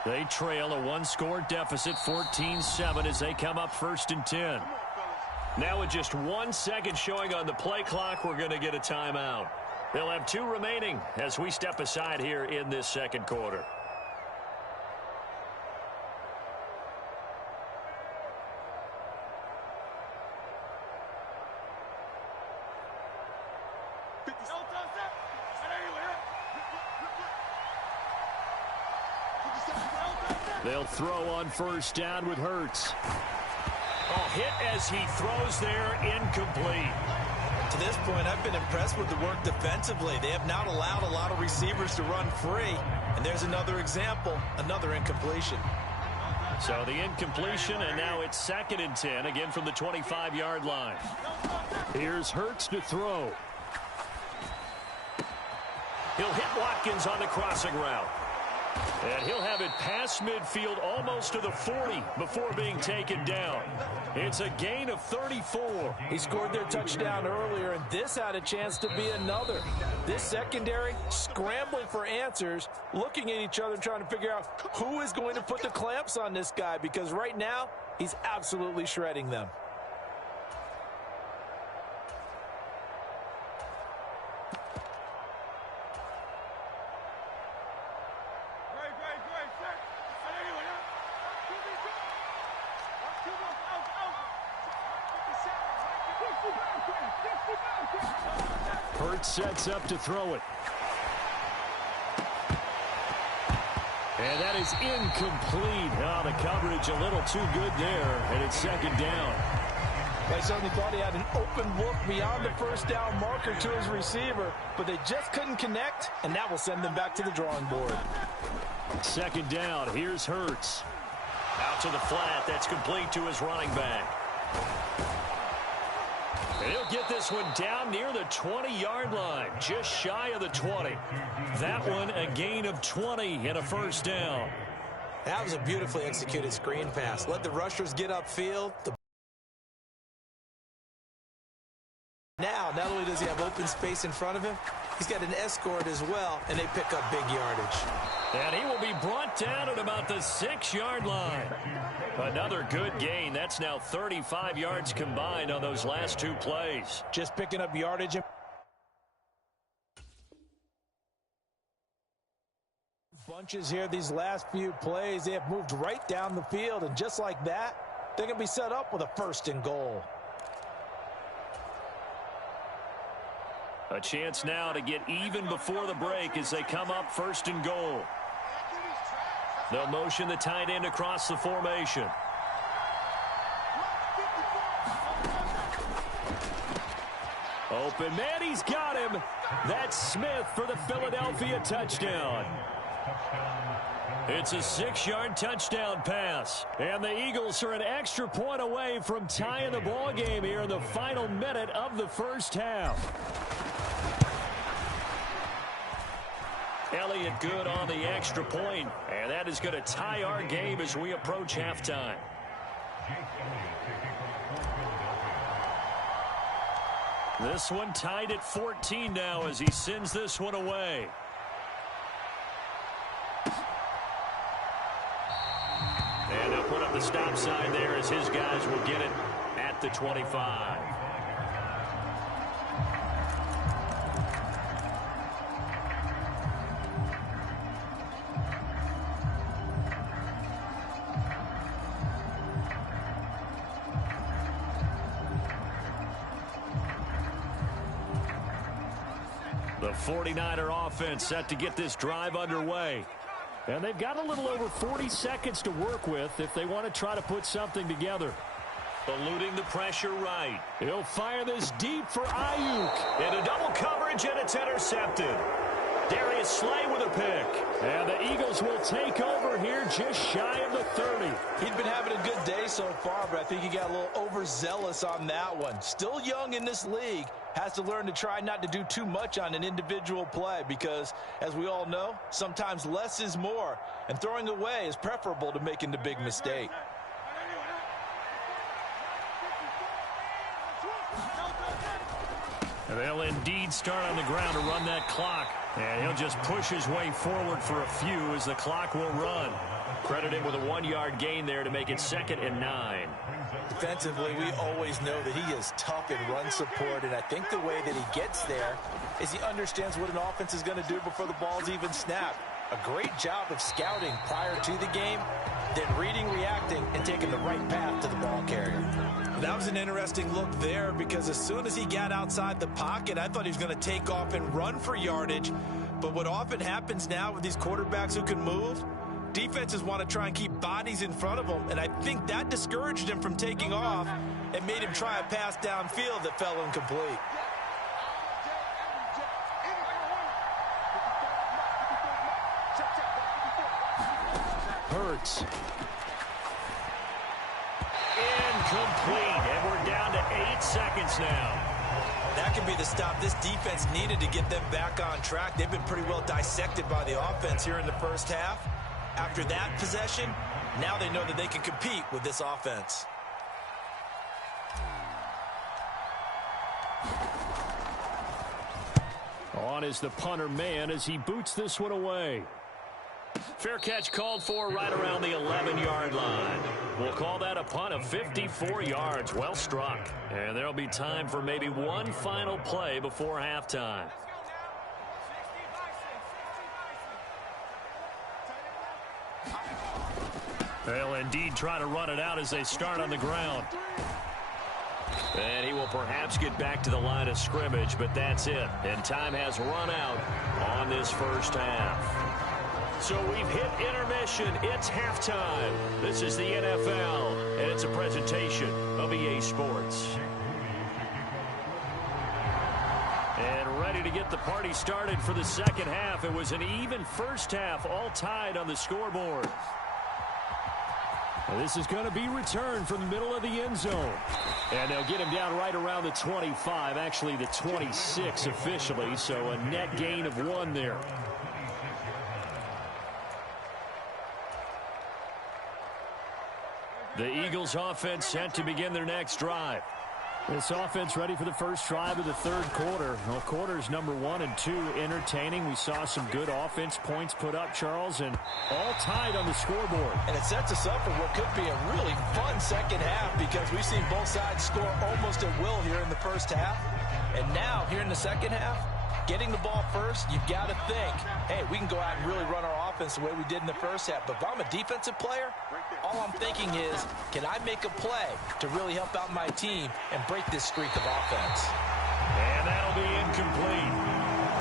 They trail a one-score deficit, 14-7, as they come up 1st and 10. Now with just 1 second showing on the play clock, we're going to get a timeout. They'll have 2 remaining as we step aside here in this second quarter. They'll throw on 1st down with Hurts. Oh, hit as he throws there, incomplete. To this point, I've been impressed with the work defensively. They have not allowed a lot of receivers to run free. And there's another example, another incompletion. So the incompletion, and now it's 2nd and 10, again from the 25-yard line. Here's Hurts to throw. He'll hit Watkins on the crossing route. And he'll have it past midfield almost to the 40 before being taken down. It's a gain of 34. He scored their touchdown earlier, and this had a chance to be another. This secondary scrambling for answers, looking at each other, trying to figure out who is going to put the clamps on this guy, because right now he's absolutely shredding them. Hurts sets up to throw it. And that is incomplete. Oh, the coverage a little too good there, and it's 2nd down. I certainly thought he had an open look beyond the 1st down marker to his receiver, but they just couldn't connect, and that will send them back to the drawing board. 2nd down. Here's Hurts. Out to the flat. That's complete to his running back. And he'll get this one down near the 20-yard line, just shy of the 20. That one a gain of 20 and a 1st down. That was a beautifully executed screen pass. Let the rushers get upfield. Now, not only does he have open space in front of him, he's got an escort as well, and they pick up big yardage. And he will be brought down at about the 6-yard line. Another good gain. That's now 35 yards combined on those last 2 plays. Just picking up yardage. Bunches here these last few plays. They have moved right down the field, and just like that, they're going to be set up with a 1st and goal. A chance now to get even before the break as they come up 1st and goal. They'll motion the tight end across the formation. Open man, he's got him. That's Smith for the Philadelphia touchdown. It's a 6-yard touchdown pass. And the Eagles are an extra point away from tying the ball game here in the final minute of the first half. Elliott good on the extra point, and that is going to tie our game as we approach halftime. This one tied at 14 now as he sends this one away. And they'll put up the stop sign there as his guys will get it at the 25. The 49er offense set to get this drive underway. And they've got a little over 40 seconds to work with if they want to try to put something together. Eluding the pressure right. He'll fire this deep for Ayuk. Into double coverage, and it's intercepted. Darius Slay with a pick. And the Eagles will take over here just shy of the 30. He's been having a good day so far, but I think he got a little overzealous on that one. Still young in this league. Has to learn to try not to do too much on an individual play because, as we all know, sometimes less is more. And throwing away is preferable to making the big mistake. And they'll indeed start on the ground to run that clock. And he'll just push his way forward for a few as the clock will run. Credited with a 1-yard gain there to make it 2nd and 9. Defensively, we always know that he is tough in run support, and I think the way that he gets there is he understands what an offense is going to do before the ball's even snapped. A great job of scouting prior to the game, then reading, reacting, and taking the right path to the ball carrier. That was an interesting look there because as soon as he got outside the pocket, I thought he was going to take off and run for yardage. But what often happens now with these quarterbacks who can move, defenses want to try and keep bodies in front of them, and I think that discouraged him from taking off and made him try a pass downfield that fell incomplete. Hurts. Incomplete, and we're down to 8 seconds now. That could be the stop this defense needed to get them back on track. They've been pretty well dissected by the offense here in the first half. After that possession, now they know that they can compete with this offense. On is the punter man as he boots this one away. Fair catch called for right around the 11-yard line. We'll call that a punt of 54 yards. Well struck. And there'll be time for maybe one final play before halftime. They'll indeed try to run it out as they start on the ground. And he will perhaps get back to the line of scrimmage, but that's it. And time has run out on this first half. So we've hit intermission. It's halftime. This is the NFL, and it's a presentation of EA Sports. And ready to get the party started for the second half. It was an even first half, all tied on the scoreboard. And this is going to be returned from the middle of the end zone. And they'll get him down right around the 25, actually the 26 officially, so a net gain of 1 there. The Eagles offense set to begin their next drive. This offense ready for the first drive of the third quarter. Well, quarters number 1 and 2 entertaining. We saw some good offense points put up, Charles, and all tied on the scoreboard. And it sets us up for what could be a really fun second half because we've seen both sides score almost at will here in the first half. And now, here in the second half, getting the ball first, you've got to think, hey, we can go out and really run our offense the way we did in the first half. But if I'm a defensive player, all I'm thinking is, can I make a play to really help out my team and break this streak of offense? And that'll be incomplete.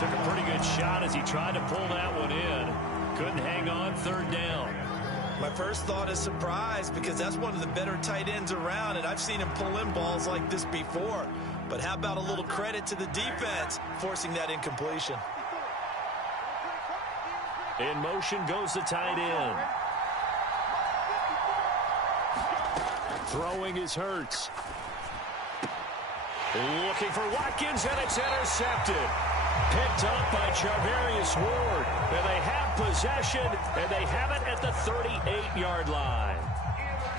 Took a pretty good shot as he tried to pull that one in. Couldn't hang on, third down. My first thought is surprise because that's one of the better tight ends around, and I've seen him pull in balls like this before. But how about a little credit to the defense forcing that incompletion? In motion goes the tight end. Throwing is Hurts. Looking for Watkins, and it's intercepted. Picked up by Charvarius Ward. And they have possession, and they have it at the 38-yard line.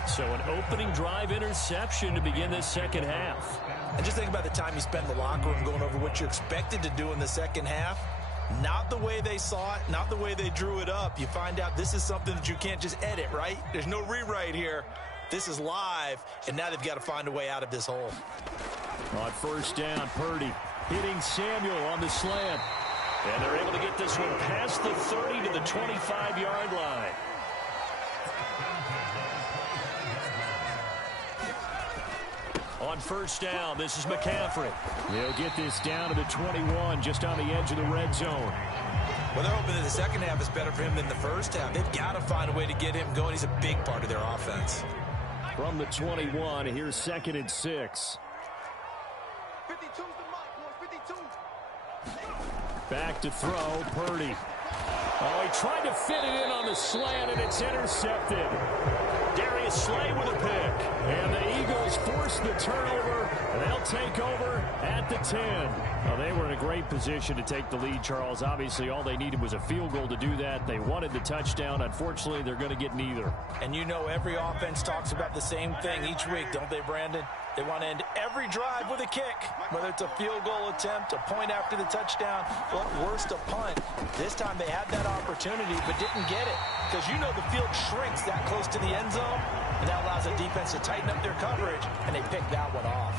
So an opening drive interception to begin this second half. And just think about the time you spent in the locker room going over what you expected to do in the second half. Not the way they saw it, not the way they drew it up. You find out this is something that you can't just edit, right? There's no rewrite here. This is live, and now they've got to find a way out of this hole. On first down, Purdy hitting Samuel on the slant. And they're able to get this one past the 30 to the 25-yard line. On first down, this is McCaffrey. They'll get this down to the 21, just on the edge of the red zone. Well, they're hoping that the second half is better for him than the first half. They've got to find a way to get him going. He's a big part of their offense. From the 21, here's 2nd and 6. 52's the mark, boys. 52. Back to throw, Purdy. Oh, he tried to fit it in on the slant, and it's intercepted. Darius Slay with a pick. And the Eagles force the turnover, and they'll take over at the 10. Well, they were in a great position to take the lead, Charles. Obviously, all they needed was a field goal to do that. They wanted the touchdown. Unfortunately, they're going to get neither. And you know every offense talks about the same thing each week, don't they, Brandon? They want to end every drive with a kick, whether it's a field goal attempt, a point after the touchdown, or worst, a punt. This time they had that opportunity but didn't get it because you know the field shrinks that close to the end zone, and that allows the defense to tighten up their coverage, and they picked that one off.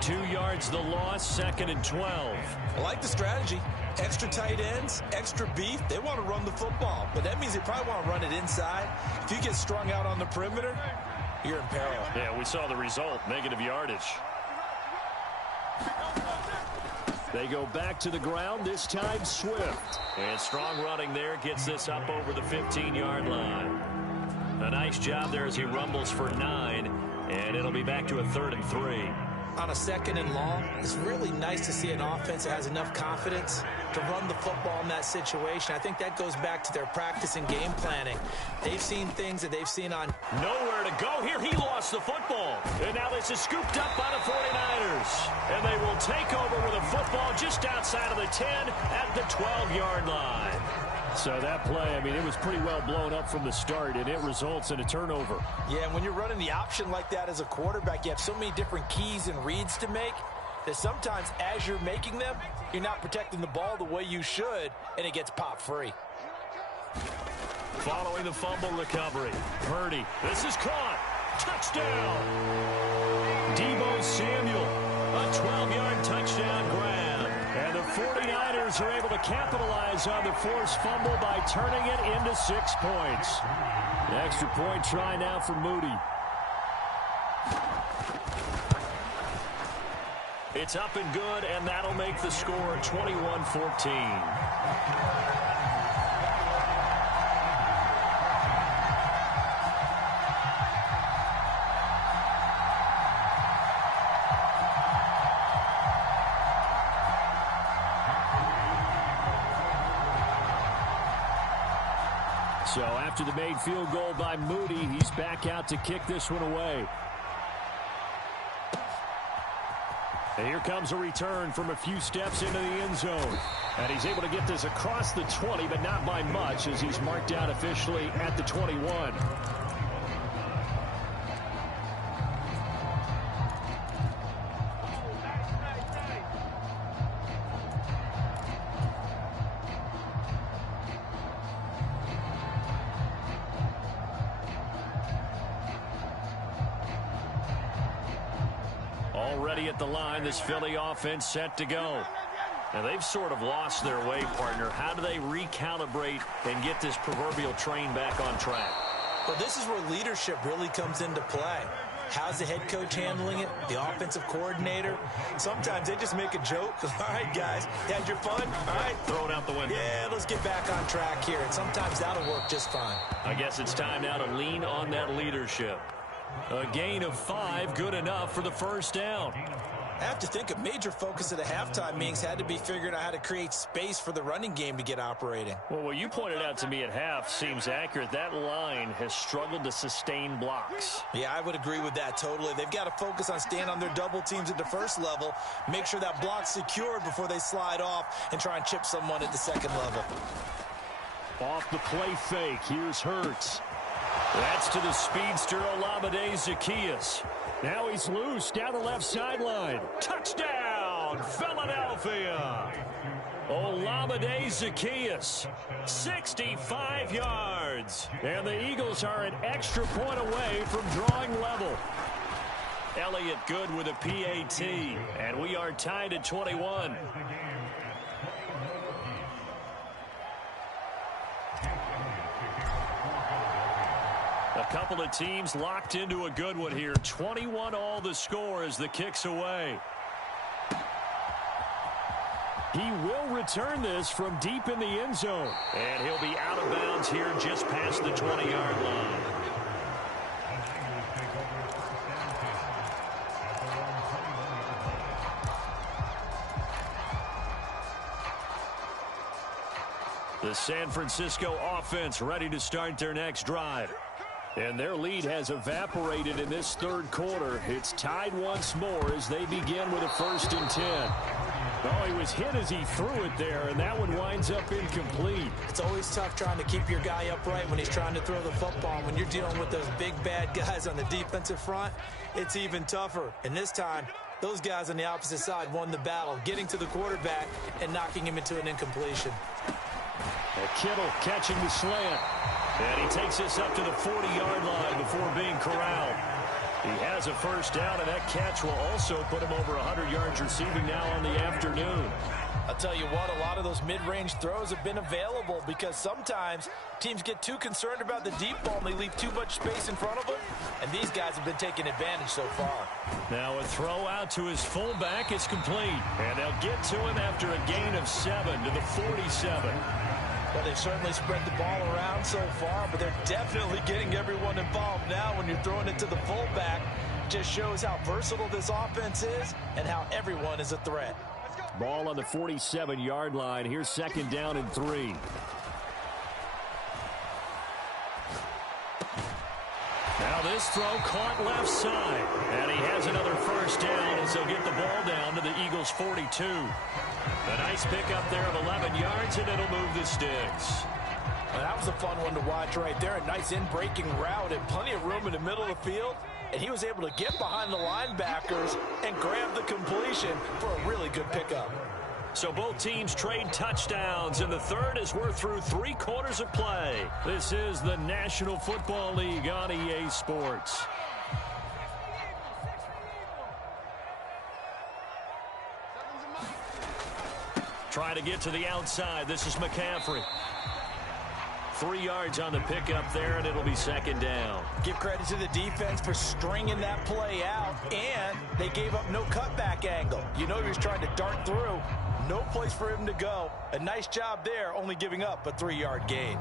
2 yards the loss, 2nd and 12. I like the strategy. Extra tight ends, extra beef. They want to run the football, but that means they probably want to run it inside. If you get strung out on the perimeter, you're in peril. Yeah, we saw the result, negative yardage. They go back to the ground, this time Swift. And strong running there gets this up over the 15-yard line. A nice job there as he rumbles for 9, and it'll be back to a 3rd and 3. On a 2nd and long, it's really nice to see an offense that has enough confidence to run the football in that situation. I think that goes back to their practice and game planning. They've seen things that they've seen on. Nowhere to go here. He lost the football. And now this is scooped up by the 49ers. And they will take over with a football just outside of the 10 at the 12-yard line. So that play, I mean, it was pretty well blown up from the start, and it results in a turnover. Yeah, and when you're running the option like that as a quarterback, you have so many different keys and reads to make that sometimes as you're making them, you're not protecting the ball the way you should, and it gets popped free. Following the fumble recovery, Purdy. This is caught. Touchdown. Deebo Samuel, a 12-yard touchdown grab. And the 49ers are able to capitalize on the forced fumble by turning it into 6 points. The extra point try now for Moody. It's up and good, and that'll make the score 21-14. So after the made field goal by Moody, he's back out to kick this one away. And here comes a return from a few steps into the end zone. And he's able to get this across the 20, but not by much, as he's marked out officially at the 21. Already at the line, this Philly offense set to go. And they've sort of lost their way, partner. How do they recalibrate and get this proverbial train back on track? Well, this is where leadership really comes into play. How's the head coach handling it? The offensive coordinator? Sometimes they just make a joke. All right, guys, you had your fun? All right. Throw it out the window. Yeah, let's get back on track here. And sometimes that'll work just fine. I guess it's time now to lean on that leadership. A gain of 5, good enough for the first down. I have to think a major focus at the halftime meetings had to be figuring out how to create space for the running game to get operating. Well, what you pointed out to me at half seems accurate. That line has struggled to sustain blocks. Yeah, I would agree with that totally. They've got to focus on staying on their double teams at the first level, make sure that block's secured before they slide off and try and chip someone at the second level. Off the play fake, here's Hurts. That's to the speedster Olamide Zaccheaus. Now he's loose down the left sideline. Touchdown, Philadelphia. Olamide Zaccheaus, 65 yards. And the Eagles are an extra point away from drawing level. Elliott Good with a PAT. And we are tied at 21. A couple of teams locked into a good one here. 21 all the score as the kick's away. He will return this from deep in the end zone. And he'll be out of bounds here just past the 20-yard line. The San Francisco offense ready to start their next drive. And their lead has evaporated in this third quarter. It's tied once more as they begin with a 1st and 10. Oh, he was hit as he threw it there, and that one winds up incomplete. It's always tough trying to keep your guy upright when he's trying to throw the football. When you're dealing with those big, bad guys on the defensive front, it's even tougher. And this time, those guys on the opposite side won the battle, getting to the quarterback and knocking him into an incompletion. Kittle catching the slant. And he takes this up to the 40-yard line before being corralled. He has a first down, and that catch will also put him over 100 yards receiving now on the afternoon. I'll tell you what, a lot of those mid-range throws have been available because sometimes teams get too concerned about the deep ball and they leave too much space in front of them, and these guys have been taking advantage so far. Now a throw out to his fullback is complete, and they'll get to him after a gain of 7 to the 47. Well, they've certainly spread the ball around so far, but they're definitely getting everyone involved now when you're throwing it to the fullback. Just shows how versatile this offense is and how everyone is a threat. Ball on the 47-yard line. Here's 2nd down and 3. Now this throw caught left side. And he has another first down as they'll get the ball down to the Eagles' 42. A nice pickup there of 11 yards, and it'll move the sticks. Well, that was a fun one to watch right there. A nice in-breaking route and plenty of room in the middle of the field. And he was able to get behind the linebackers and grab the completion for a really good pickup. So both teams trade touchdowns in the third as we're through 3 quarters of play. This is the National Football League on EA Sports. Trying to get to the outside. This is McCaffrey. 3 yards on the pickup there, and it'll be 2nd down. Give credit to the defense for stringing that play out, and they gave up no cutback angle. You know he was trying to dart through. No place for him to go. A nice job there, only giving up a 3-yard gain.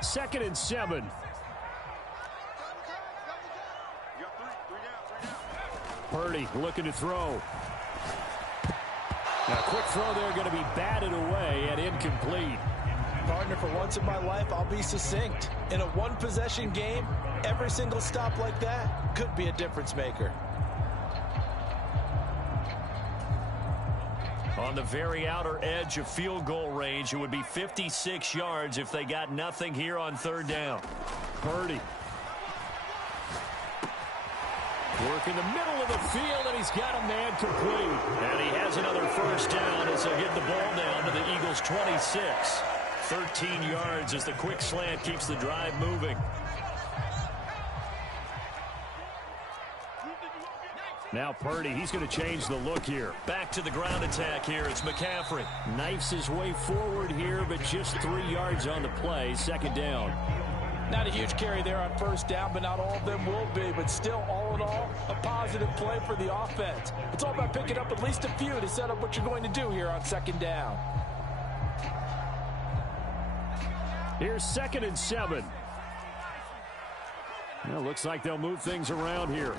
Second and 7. Purdy looking to throw. Now, quick throw there going to be batted away and incomplete. Partner, for once in my life, I'll be succinct. In a one-possession game, every single stop like that could be a difference maker. On the very outer edge of field goal range, it would be 56 yards if they got nothing here on 3rd down. Purdy. Work in the middle of the field, and he's got a man complete. And he has another first down as they'll get the ball down to the Eagles' 26. 13 yards as the quick slant keeps the drive moving. Now Purdy, he's going to change the look here. Back to the ground attack here. It's McCaffrey. Knifes his way forward here, but just 3 yards on the play. 2nd down. Not a huge carry there on first down, but not all of them will be. But still, all in all, a positive play for the offense. It's all about picking up at least a few to set up what you're going to do here on 2nd down. Here's 2nd and 7. Well, looks like they'll move things around here.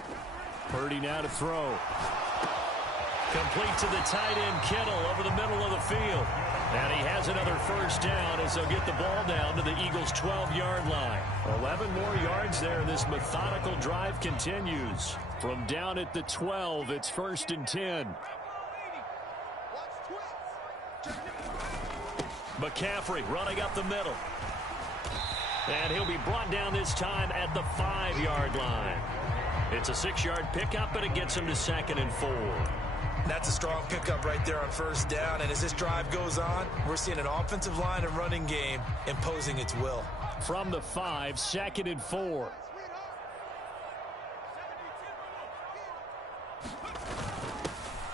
Purdy now to throw. Complete to the tight end, Kittle, over the middle of the field. And he has another first down as they'll get the ball down to the Eagles' 12-yard line. 11 more yards there. This methodical drive continues. From down at the 12, it's 1st and 10. McCaffrey running up the middle. And he'll be brought down this time at the 5-yard line. It's a 6-yard pickup, but it gets him to 2nd and 4. That's a strong pickup right there on first down. And as this drive goes on, we're seeing an offensive line and running game imposing its will. From the 5, 2nd and 4.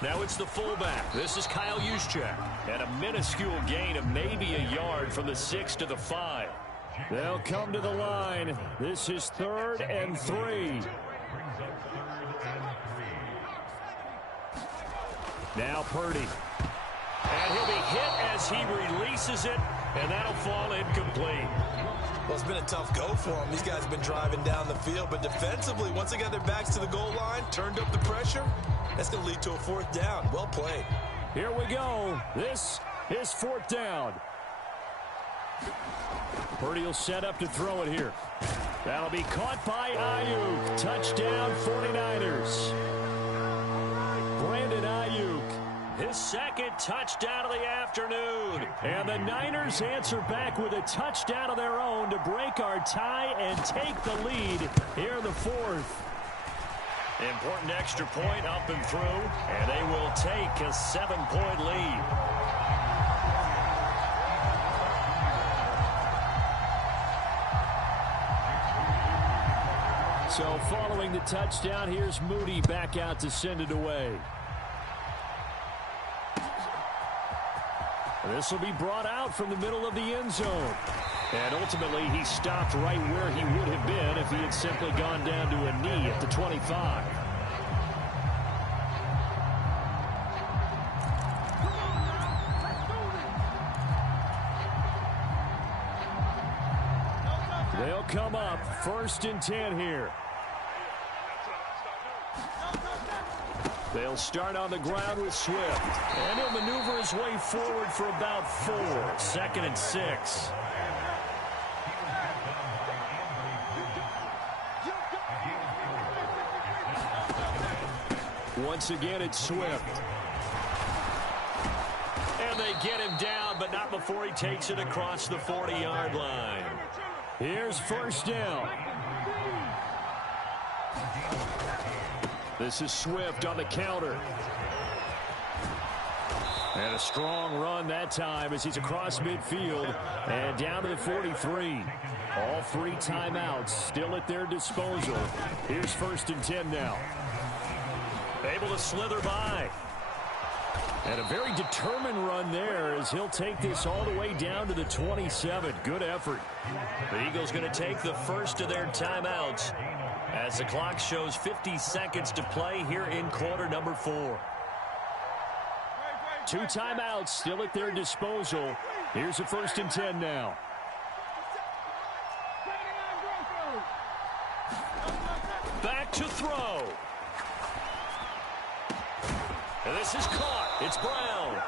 Now it's the fullback. This is Kyle Juszczyk. And a minuscule gain of maybe a yard from the 6 to the 5. They'll come to the line. This is 3rd and 3. Now Purdy. And he'll be hit as he releases it, and that'll fall incomplete. Well, it's been a tough go for them. These guys have been driving down the field, but defensively, once they got their backs to the goal line, turned up the pressure, that's going to lead to a 4th down. Well played. Here we go. This is 4th down. Purdy will set up to throw it here. That'll be caught by Ayuk. Touchdown, 49ers. Brandon Ayuk. His 2nd touchdown of the afternoon. And the Niners answer back with a touchdown of their own to break our tie and take the lead here in the 4th. Important extra point up and through, and they will take a 7-point lead. So following the touchdown, here's Moody back out to send it away. This will be brought out from the middle of the end zone. And ultimately, he stopped right where he would have been if he had simply gone down to a knee at the 25. They'll come up 1st and 10 here. They'll start on the ground with Swift. And he'll maneuver his way forward for about 4. 2nd and 6. Once again, it's Swift. And they get him down, but not before he takes it across the 40-yard line. Here's 1st down. This is Swift on the counter. And a strong run that time as he's across midfield and down to the 43. All 3 timeouts still at their disposal. Here's 1st and 10 now. Able to slither by. And a very determined run there as he'll take this all the way down to the 27. Good effort. The Eagles going to take the first of their timeouts as the clock shows 50 seconds to play here in quarter number 4. 2 timeouts still at their disposal. Here's a 1st and 10 now. Back to throw. And this is caught. It's Brown.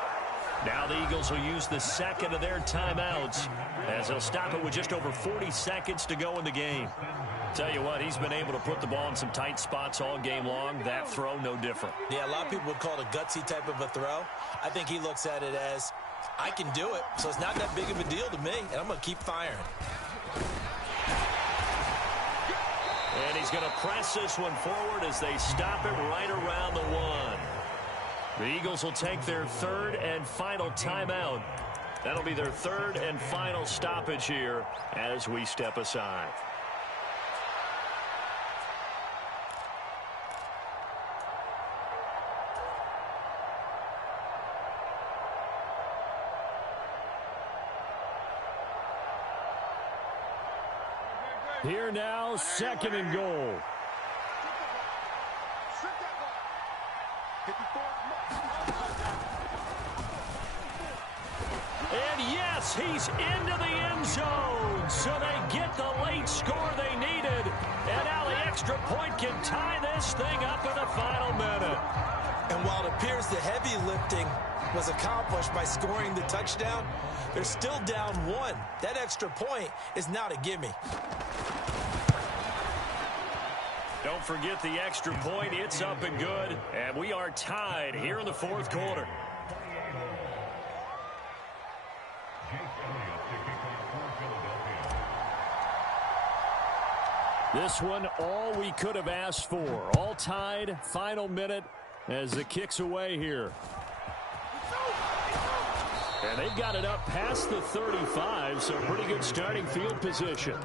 Now the Eagles will use the 2nd of their timeouts as they'll stop it with just over 40 seconds to go in the game. Tell you what, he's been able to put the ball in some tight spots all game long. That throw, no different. Yeah, a lot of people would call it a gutsy type of a throw. I think he looks at it as, I can do it, so it's not that big of a deal to me, and I'm going to keep firing. And he's going to press this one forward as they stop it right around the 1. The Eagles will take their 3rd and final timeout. That'll be their 3rd and final stoppage here as we step aside. Here now, 2nd and goal. And yes, he's into the end zone. So they get the late score they needed. And now the extra point can tie this thing up in the final minute. And while it appears the heavy lifting was accomplished by scoring the touchdown, they're still down one. That extra point is not a gimme. Don't forget the extra point. It's up and good. And we are tied here in the fourth quarter. This one, all we could have asked for. All tied, final minute as the kick's away here. And they've got it up past the 35, so pretty good starting field position.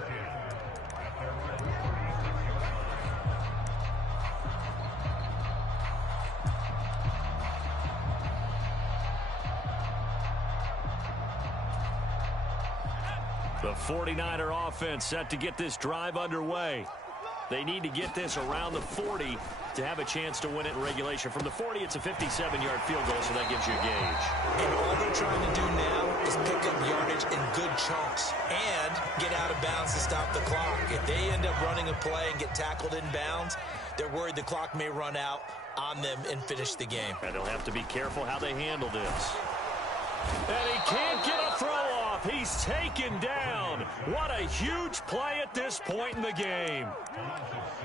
The 49er offense set to get this drive underway. They need to get this around the 40 to have a chance to win it in regulation. From the 40, it's a 57-yard field goal, so that gives you a gauge. And all they're trying to do now is pick up yardage in good chunks and get out of bounds to stop the clock. If they end up running a play and get tackled in bounds, they're worried the clock may run out on them and finish the game. And they'll have to be careful how they handle this. And he can't get a throw off. He's taken down. What a huge play at this point in the game.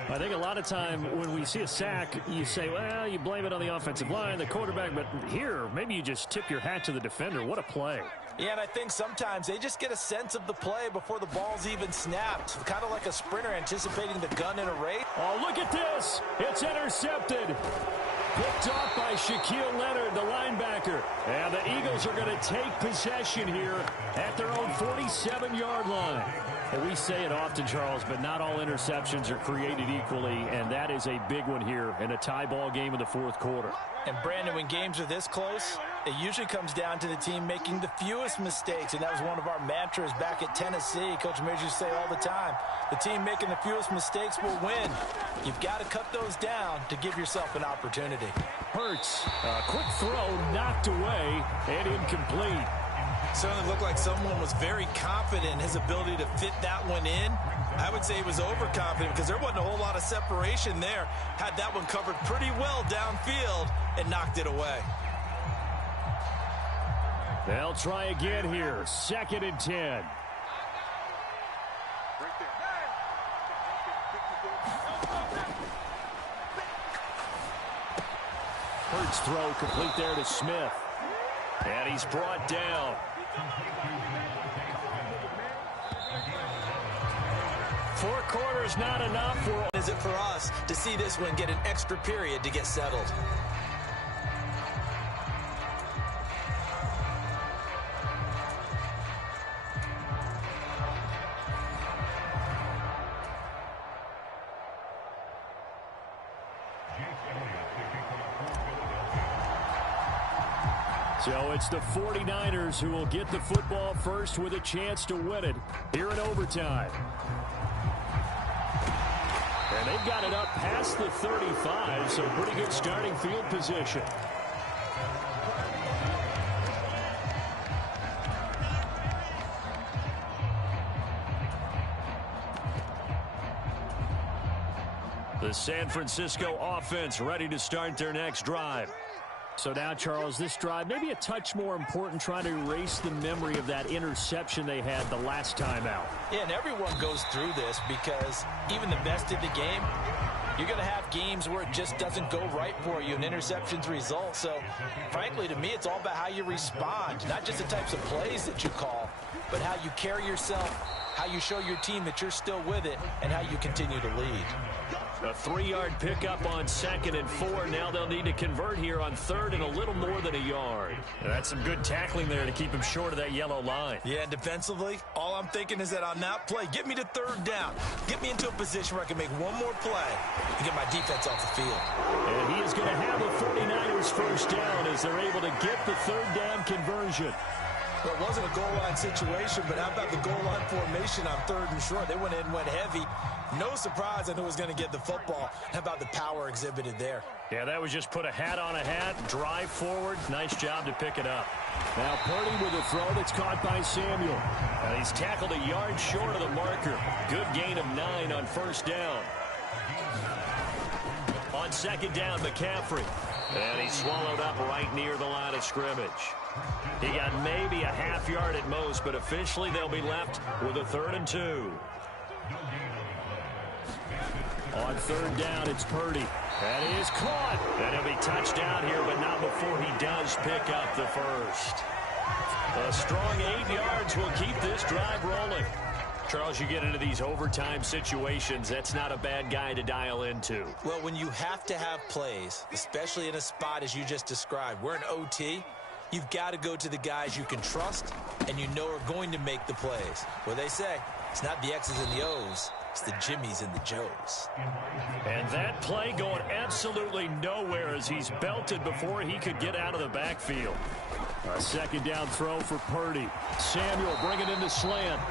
I think a lot of time when we see a sack, you say, well, you blame it on the offensive line, the quarterback, but here, maybe you just tip your hat to the defender. What a play. Yeah, and I think sometimes they just get a sense of the play before the ball's even snapped. Kind of like a sprinter anticipating the gun in a race. Oh, look at this. It's intercepted. Picked off by Shaquille Leonard, the linebacker. And the Eagles are going to take possession here at their own 47-yard line. Well, we say it often, Charles, but not all interceptions are created equally, and that is a big one here in a tie ball game in the fourth quarter. And, Brandon, when games are this close, it usually comes down to the team making the fewest mistakes, and that was one of our mantras back at Tennessee. Coach Major used to say all the time, the team making the fewest mistakes will win. You've got to cut those down to give yourself an opportunity. Hurts, a quick throw knocked away and incomplete. Certainly looked like someone was very confident in his ability to fit that one in. I would say he was overconfident because there wasn't a whole lot of separation there. Had that one covered pretty well downfield and knocked it away. They'll try again here. 2nd and 10. Hurts throw complete there to Smith. And he's brought down. Four quarters not enough. Is it for us to see this one get an extra period to get settled? So it's the 49ers who will get the football first with a chance to win it here in overtime. And they've got it up past the 35, so pretty good starting field position. The San Francisco offense ready to start their next drive. So now, Charles, this drive maybe a touch more important, trying to erase the memory of that interception they had the last time out. Yeah, and everyone goes through this because even the best of the game, you're going to have games where it just doesn't go right for you and interceptions result. So, frankly, to me, it's all about how you respond, not just the types of plays that you call, but how you carry yourself, how you show your team that you're still with it, and how you continue to lead. A 3-yard pickup on 2nd and 4. Now they'll need to convert here on 3rd and a little more than a yard. That's some good tackling there to keep him short of that yellow line. Yeah, and defensively, all I'm thinking is that on that play, get me to 3rd down. Get me into a position where I can make one more play and get my defense off the field. And he is going to have the 49ers first down as they're able to get the 3rd down conversion. Well, it wasn't a goal line situation, but how about the goal line formation on 3rd and short? They went in, went heavy. No surprise on who was going to get the football. How about the power exhibited there? Yeah, that was just put a hat on a hat, drive forward. Nice job to pick it up. Now Purdy with a throw that's caught by Samuel. And he's tackled a yard short of the marker. Good gain of 9 on 1st down. On 2nd down, McCaffrey. And he's swallowed up right near the line of scrimmage. He got maybe a half yard at most, but officially they'll be left with a 3rd and 2. On 3rd down, it's Purdy. And he is caught. And he'll be touched down here, but not before he does pick up the first. A strong 8 yards will keep this drive rolling. Charles, you get into these overtime situations, that's not a bad guy to dial into. Well, when you have to have plays, especially in a spot as you just described, we're in OT, you've got to go to the guys you can trust and you know are going to make the plays. Well, they say it's not the X's and the O's, it's the Jimmies and the Joes. And that play going absolutely nowhere as he's belted before he could get out of the backfield. A 2nd down throw for Purdy. Samuel bringing in the slant.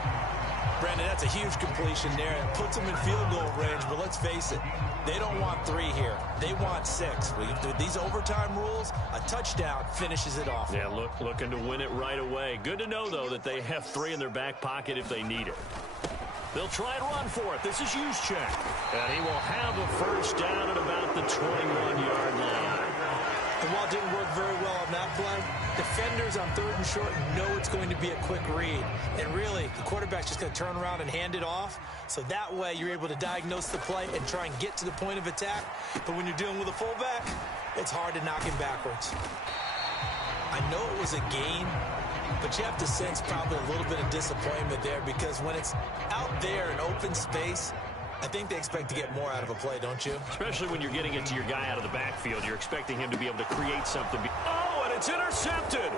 Brandon, that's a huge completion there. It puts them in field goal range, but let's face it, they don't want 3 here. They want 6. With these overtime rules, a touchdown finishes it off. Yeah, looking to win it right away. Good to know, though, that they have 3 in their back pocket if they need it. They'll try and run for it. This is Juszczyk. And he will have a 1st down at about the 21-yard line. And while it didn't work very well on that play, defenders on 3rd and short know it's going to be a quick read. And really, the quarterback's just going to turn around and hand it off. So that way, you're able to diagnose the play and try and get to the point of attack. But when you're dealing with a fullback, it's hard to knock him backwards. I know it was a gain, but you have to sense probably a little bit of disappointment there because when it's out there in open space, I think they expect to get more out of a play, don't you? Especially when you're getting it to your guy out of the backfield. You're expecting him to be able to create something. Oh, and it's intercepted.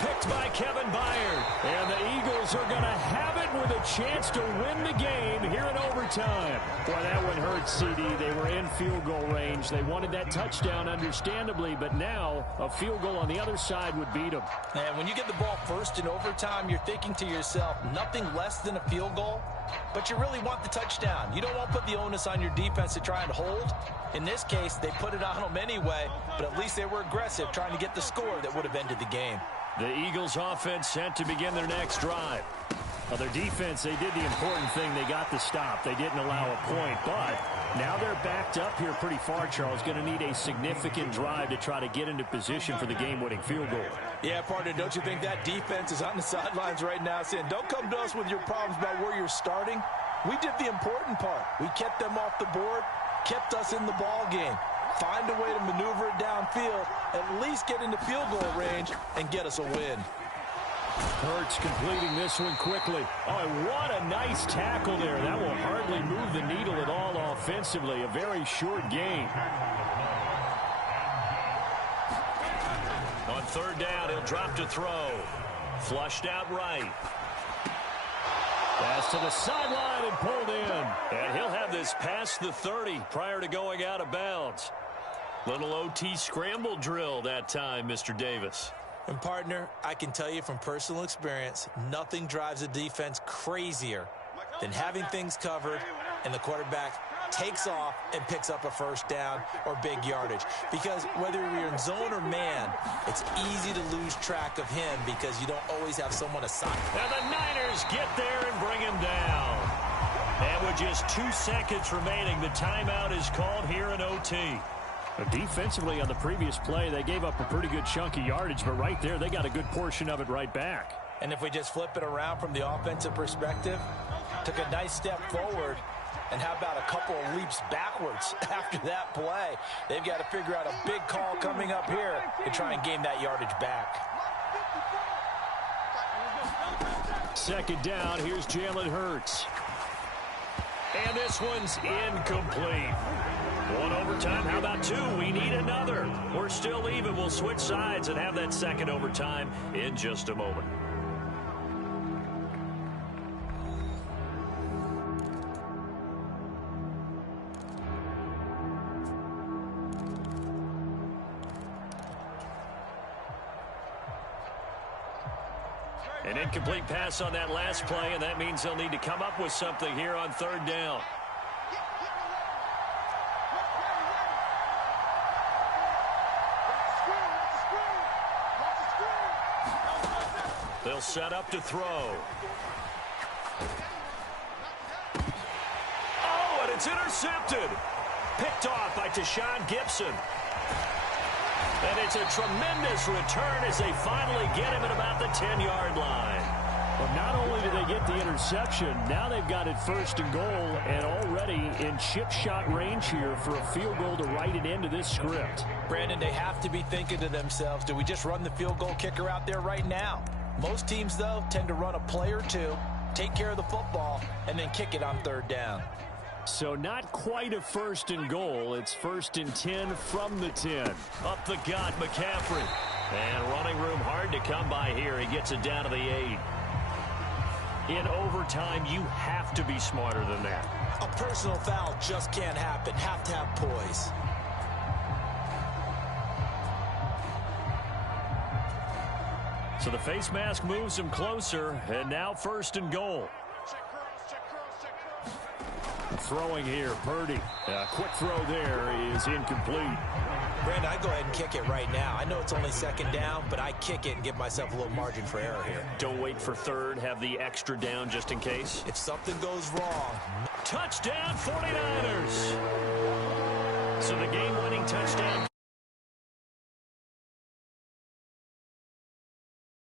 Picked by Kevin Byard. And the Eagles are going to have it with a chance to win the game here in overtime. Boy, that one hurt, CD. They were in field goal range. They wanted that touchdown, understandably, but now a field goal on the other side would beat them. And when you get the ball first in overtime, you're thinking to yourself, nothing less than a field goal, but you really want the touchdown. You don't want to put the onus on your defense to try and hold. In this case, they put it on them anyway, but at least they were aggressive, trying to get the score that would have ended the game. The Eagles offense set to begin their next drive. Well, their defense, they did the important thing. They got the stop. They didn't allow a point, but now they're backed up here pretty far, Charles. Going to need a significant drive to try to get into position for the game-winning field goal. Yeah, partner, don't you think that defense is on the sidelines right now saying, don't come to us with your problems about where you're starting. We did the important part. We kept them off the board, kept us in the ball game. Find a way to maneuver it downfield, at least get into field goal range, and get us a win. Hurts completing this one quickly. Oh, and what a nice tackle there. That will hardly move the needle at all offensively. A very short gain. On 3rd down, he'll drop to throw. Flushed out right. Pass to the sideline and pulled in. And he'll have this past the 30 prior to going out of bounds. Little OT scramble drill that time, Mr. Davis. And partner, I can tell you from personal experience, nothing drives a defense crazier than having things covered and the quarterback takes off and picks up a 1st down or big yardage. Because whether you're in zone or man, it's easy to lose track of him because you don't always have someone assigned. And the Niners get there and bring him down. And with just 2 seconds remaining, the timeout is called here in OT. Defensively on the previous play, they gave up a pretty good chunk of yardage, but right there, they got a good portion of it right back. And if we just flip it around from the offensive perspective, took a nice step forward, and how about a couple of leaps backwards after that play? They've got to figure out a big call coming up here to try and gain that yardage back. 2nd down, here's Jalen Hurts. And this one's incomplete. 1 overtime, how about 2? We need another. We're still even. We'll switch sides and have that 2nd overtime in just a moment. An incomplete pass on that last play, and that means they'll need to come up with something here on third down. They'll set up to throw. Oh, and it's intercepted. Picked off by Tashaun Gibson. And it's a tremendous return as they finally get him at about the 10-yard line. Well, not only do they get the interception, now they've got it first and goal and already in chip shot range here for a field goal to write it into this script. Brandon, they have to be thinking to themselves, do we just run the field goal kicker out there right now? Most teams, though, tend to run a play or two, take care of the football, and then kick it on third down. So not quite a first and goal. It's first and 10 from the 10. Up the gut, McCaffrey. And running room hard to come by here. He gets it down to the 8. In overtime, you have to be smarter than that. A personal foul just can't happen. Have to have poise. So the face mask moves him closer, and now first and goal. Throwing here, Purdy. Quick throw there is incomplete. Brandon, I go ahead and kick it right now. I know it's only second down, but I kick it and give myself a little margin for error here. Don't wait for third. Have the extra down just in case. If something goes wrong. Touchdown, 49ers. So the game-winning touchdown.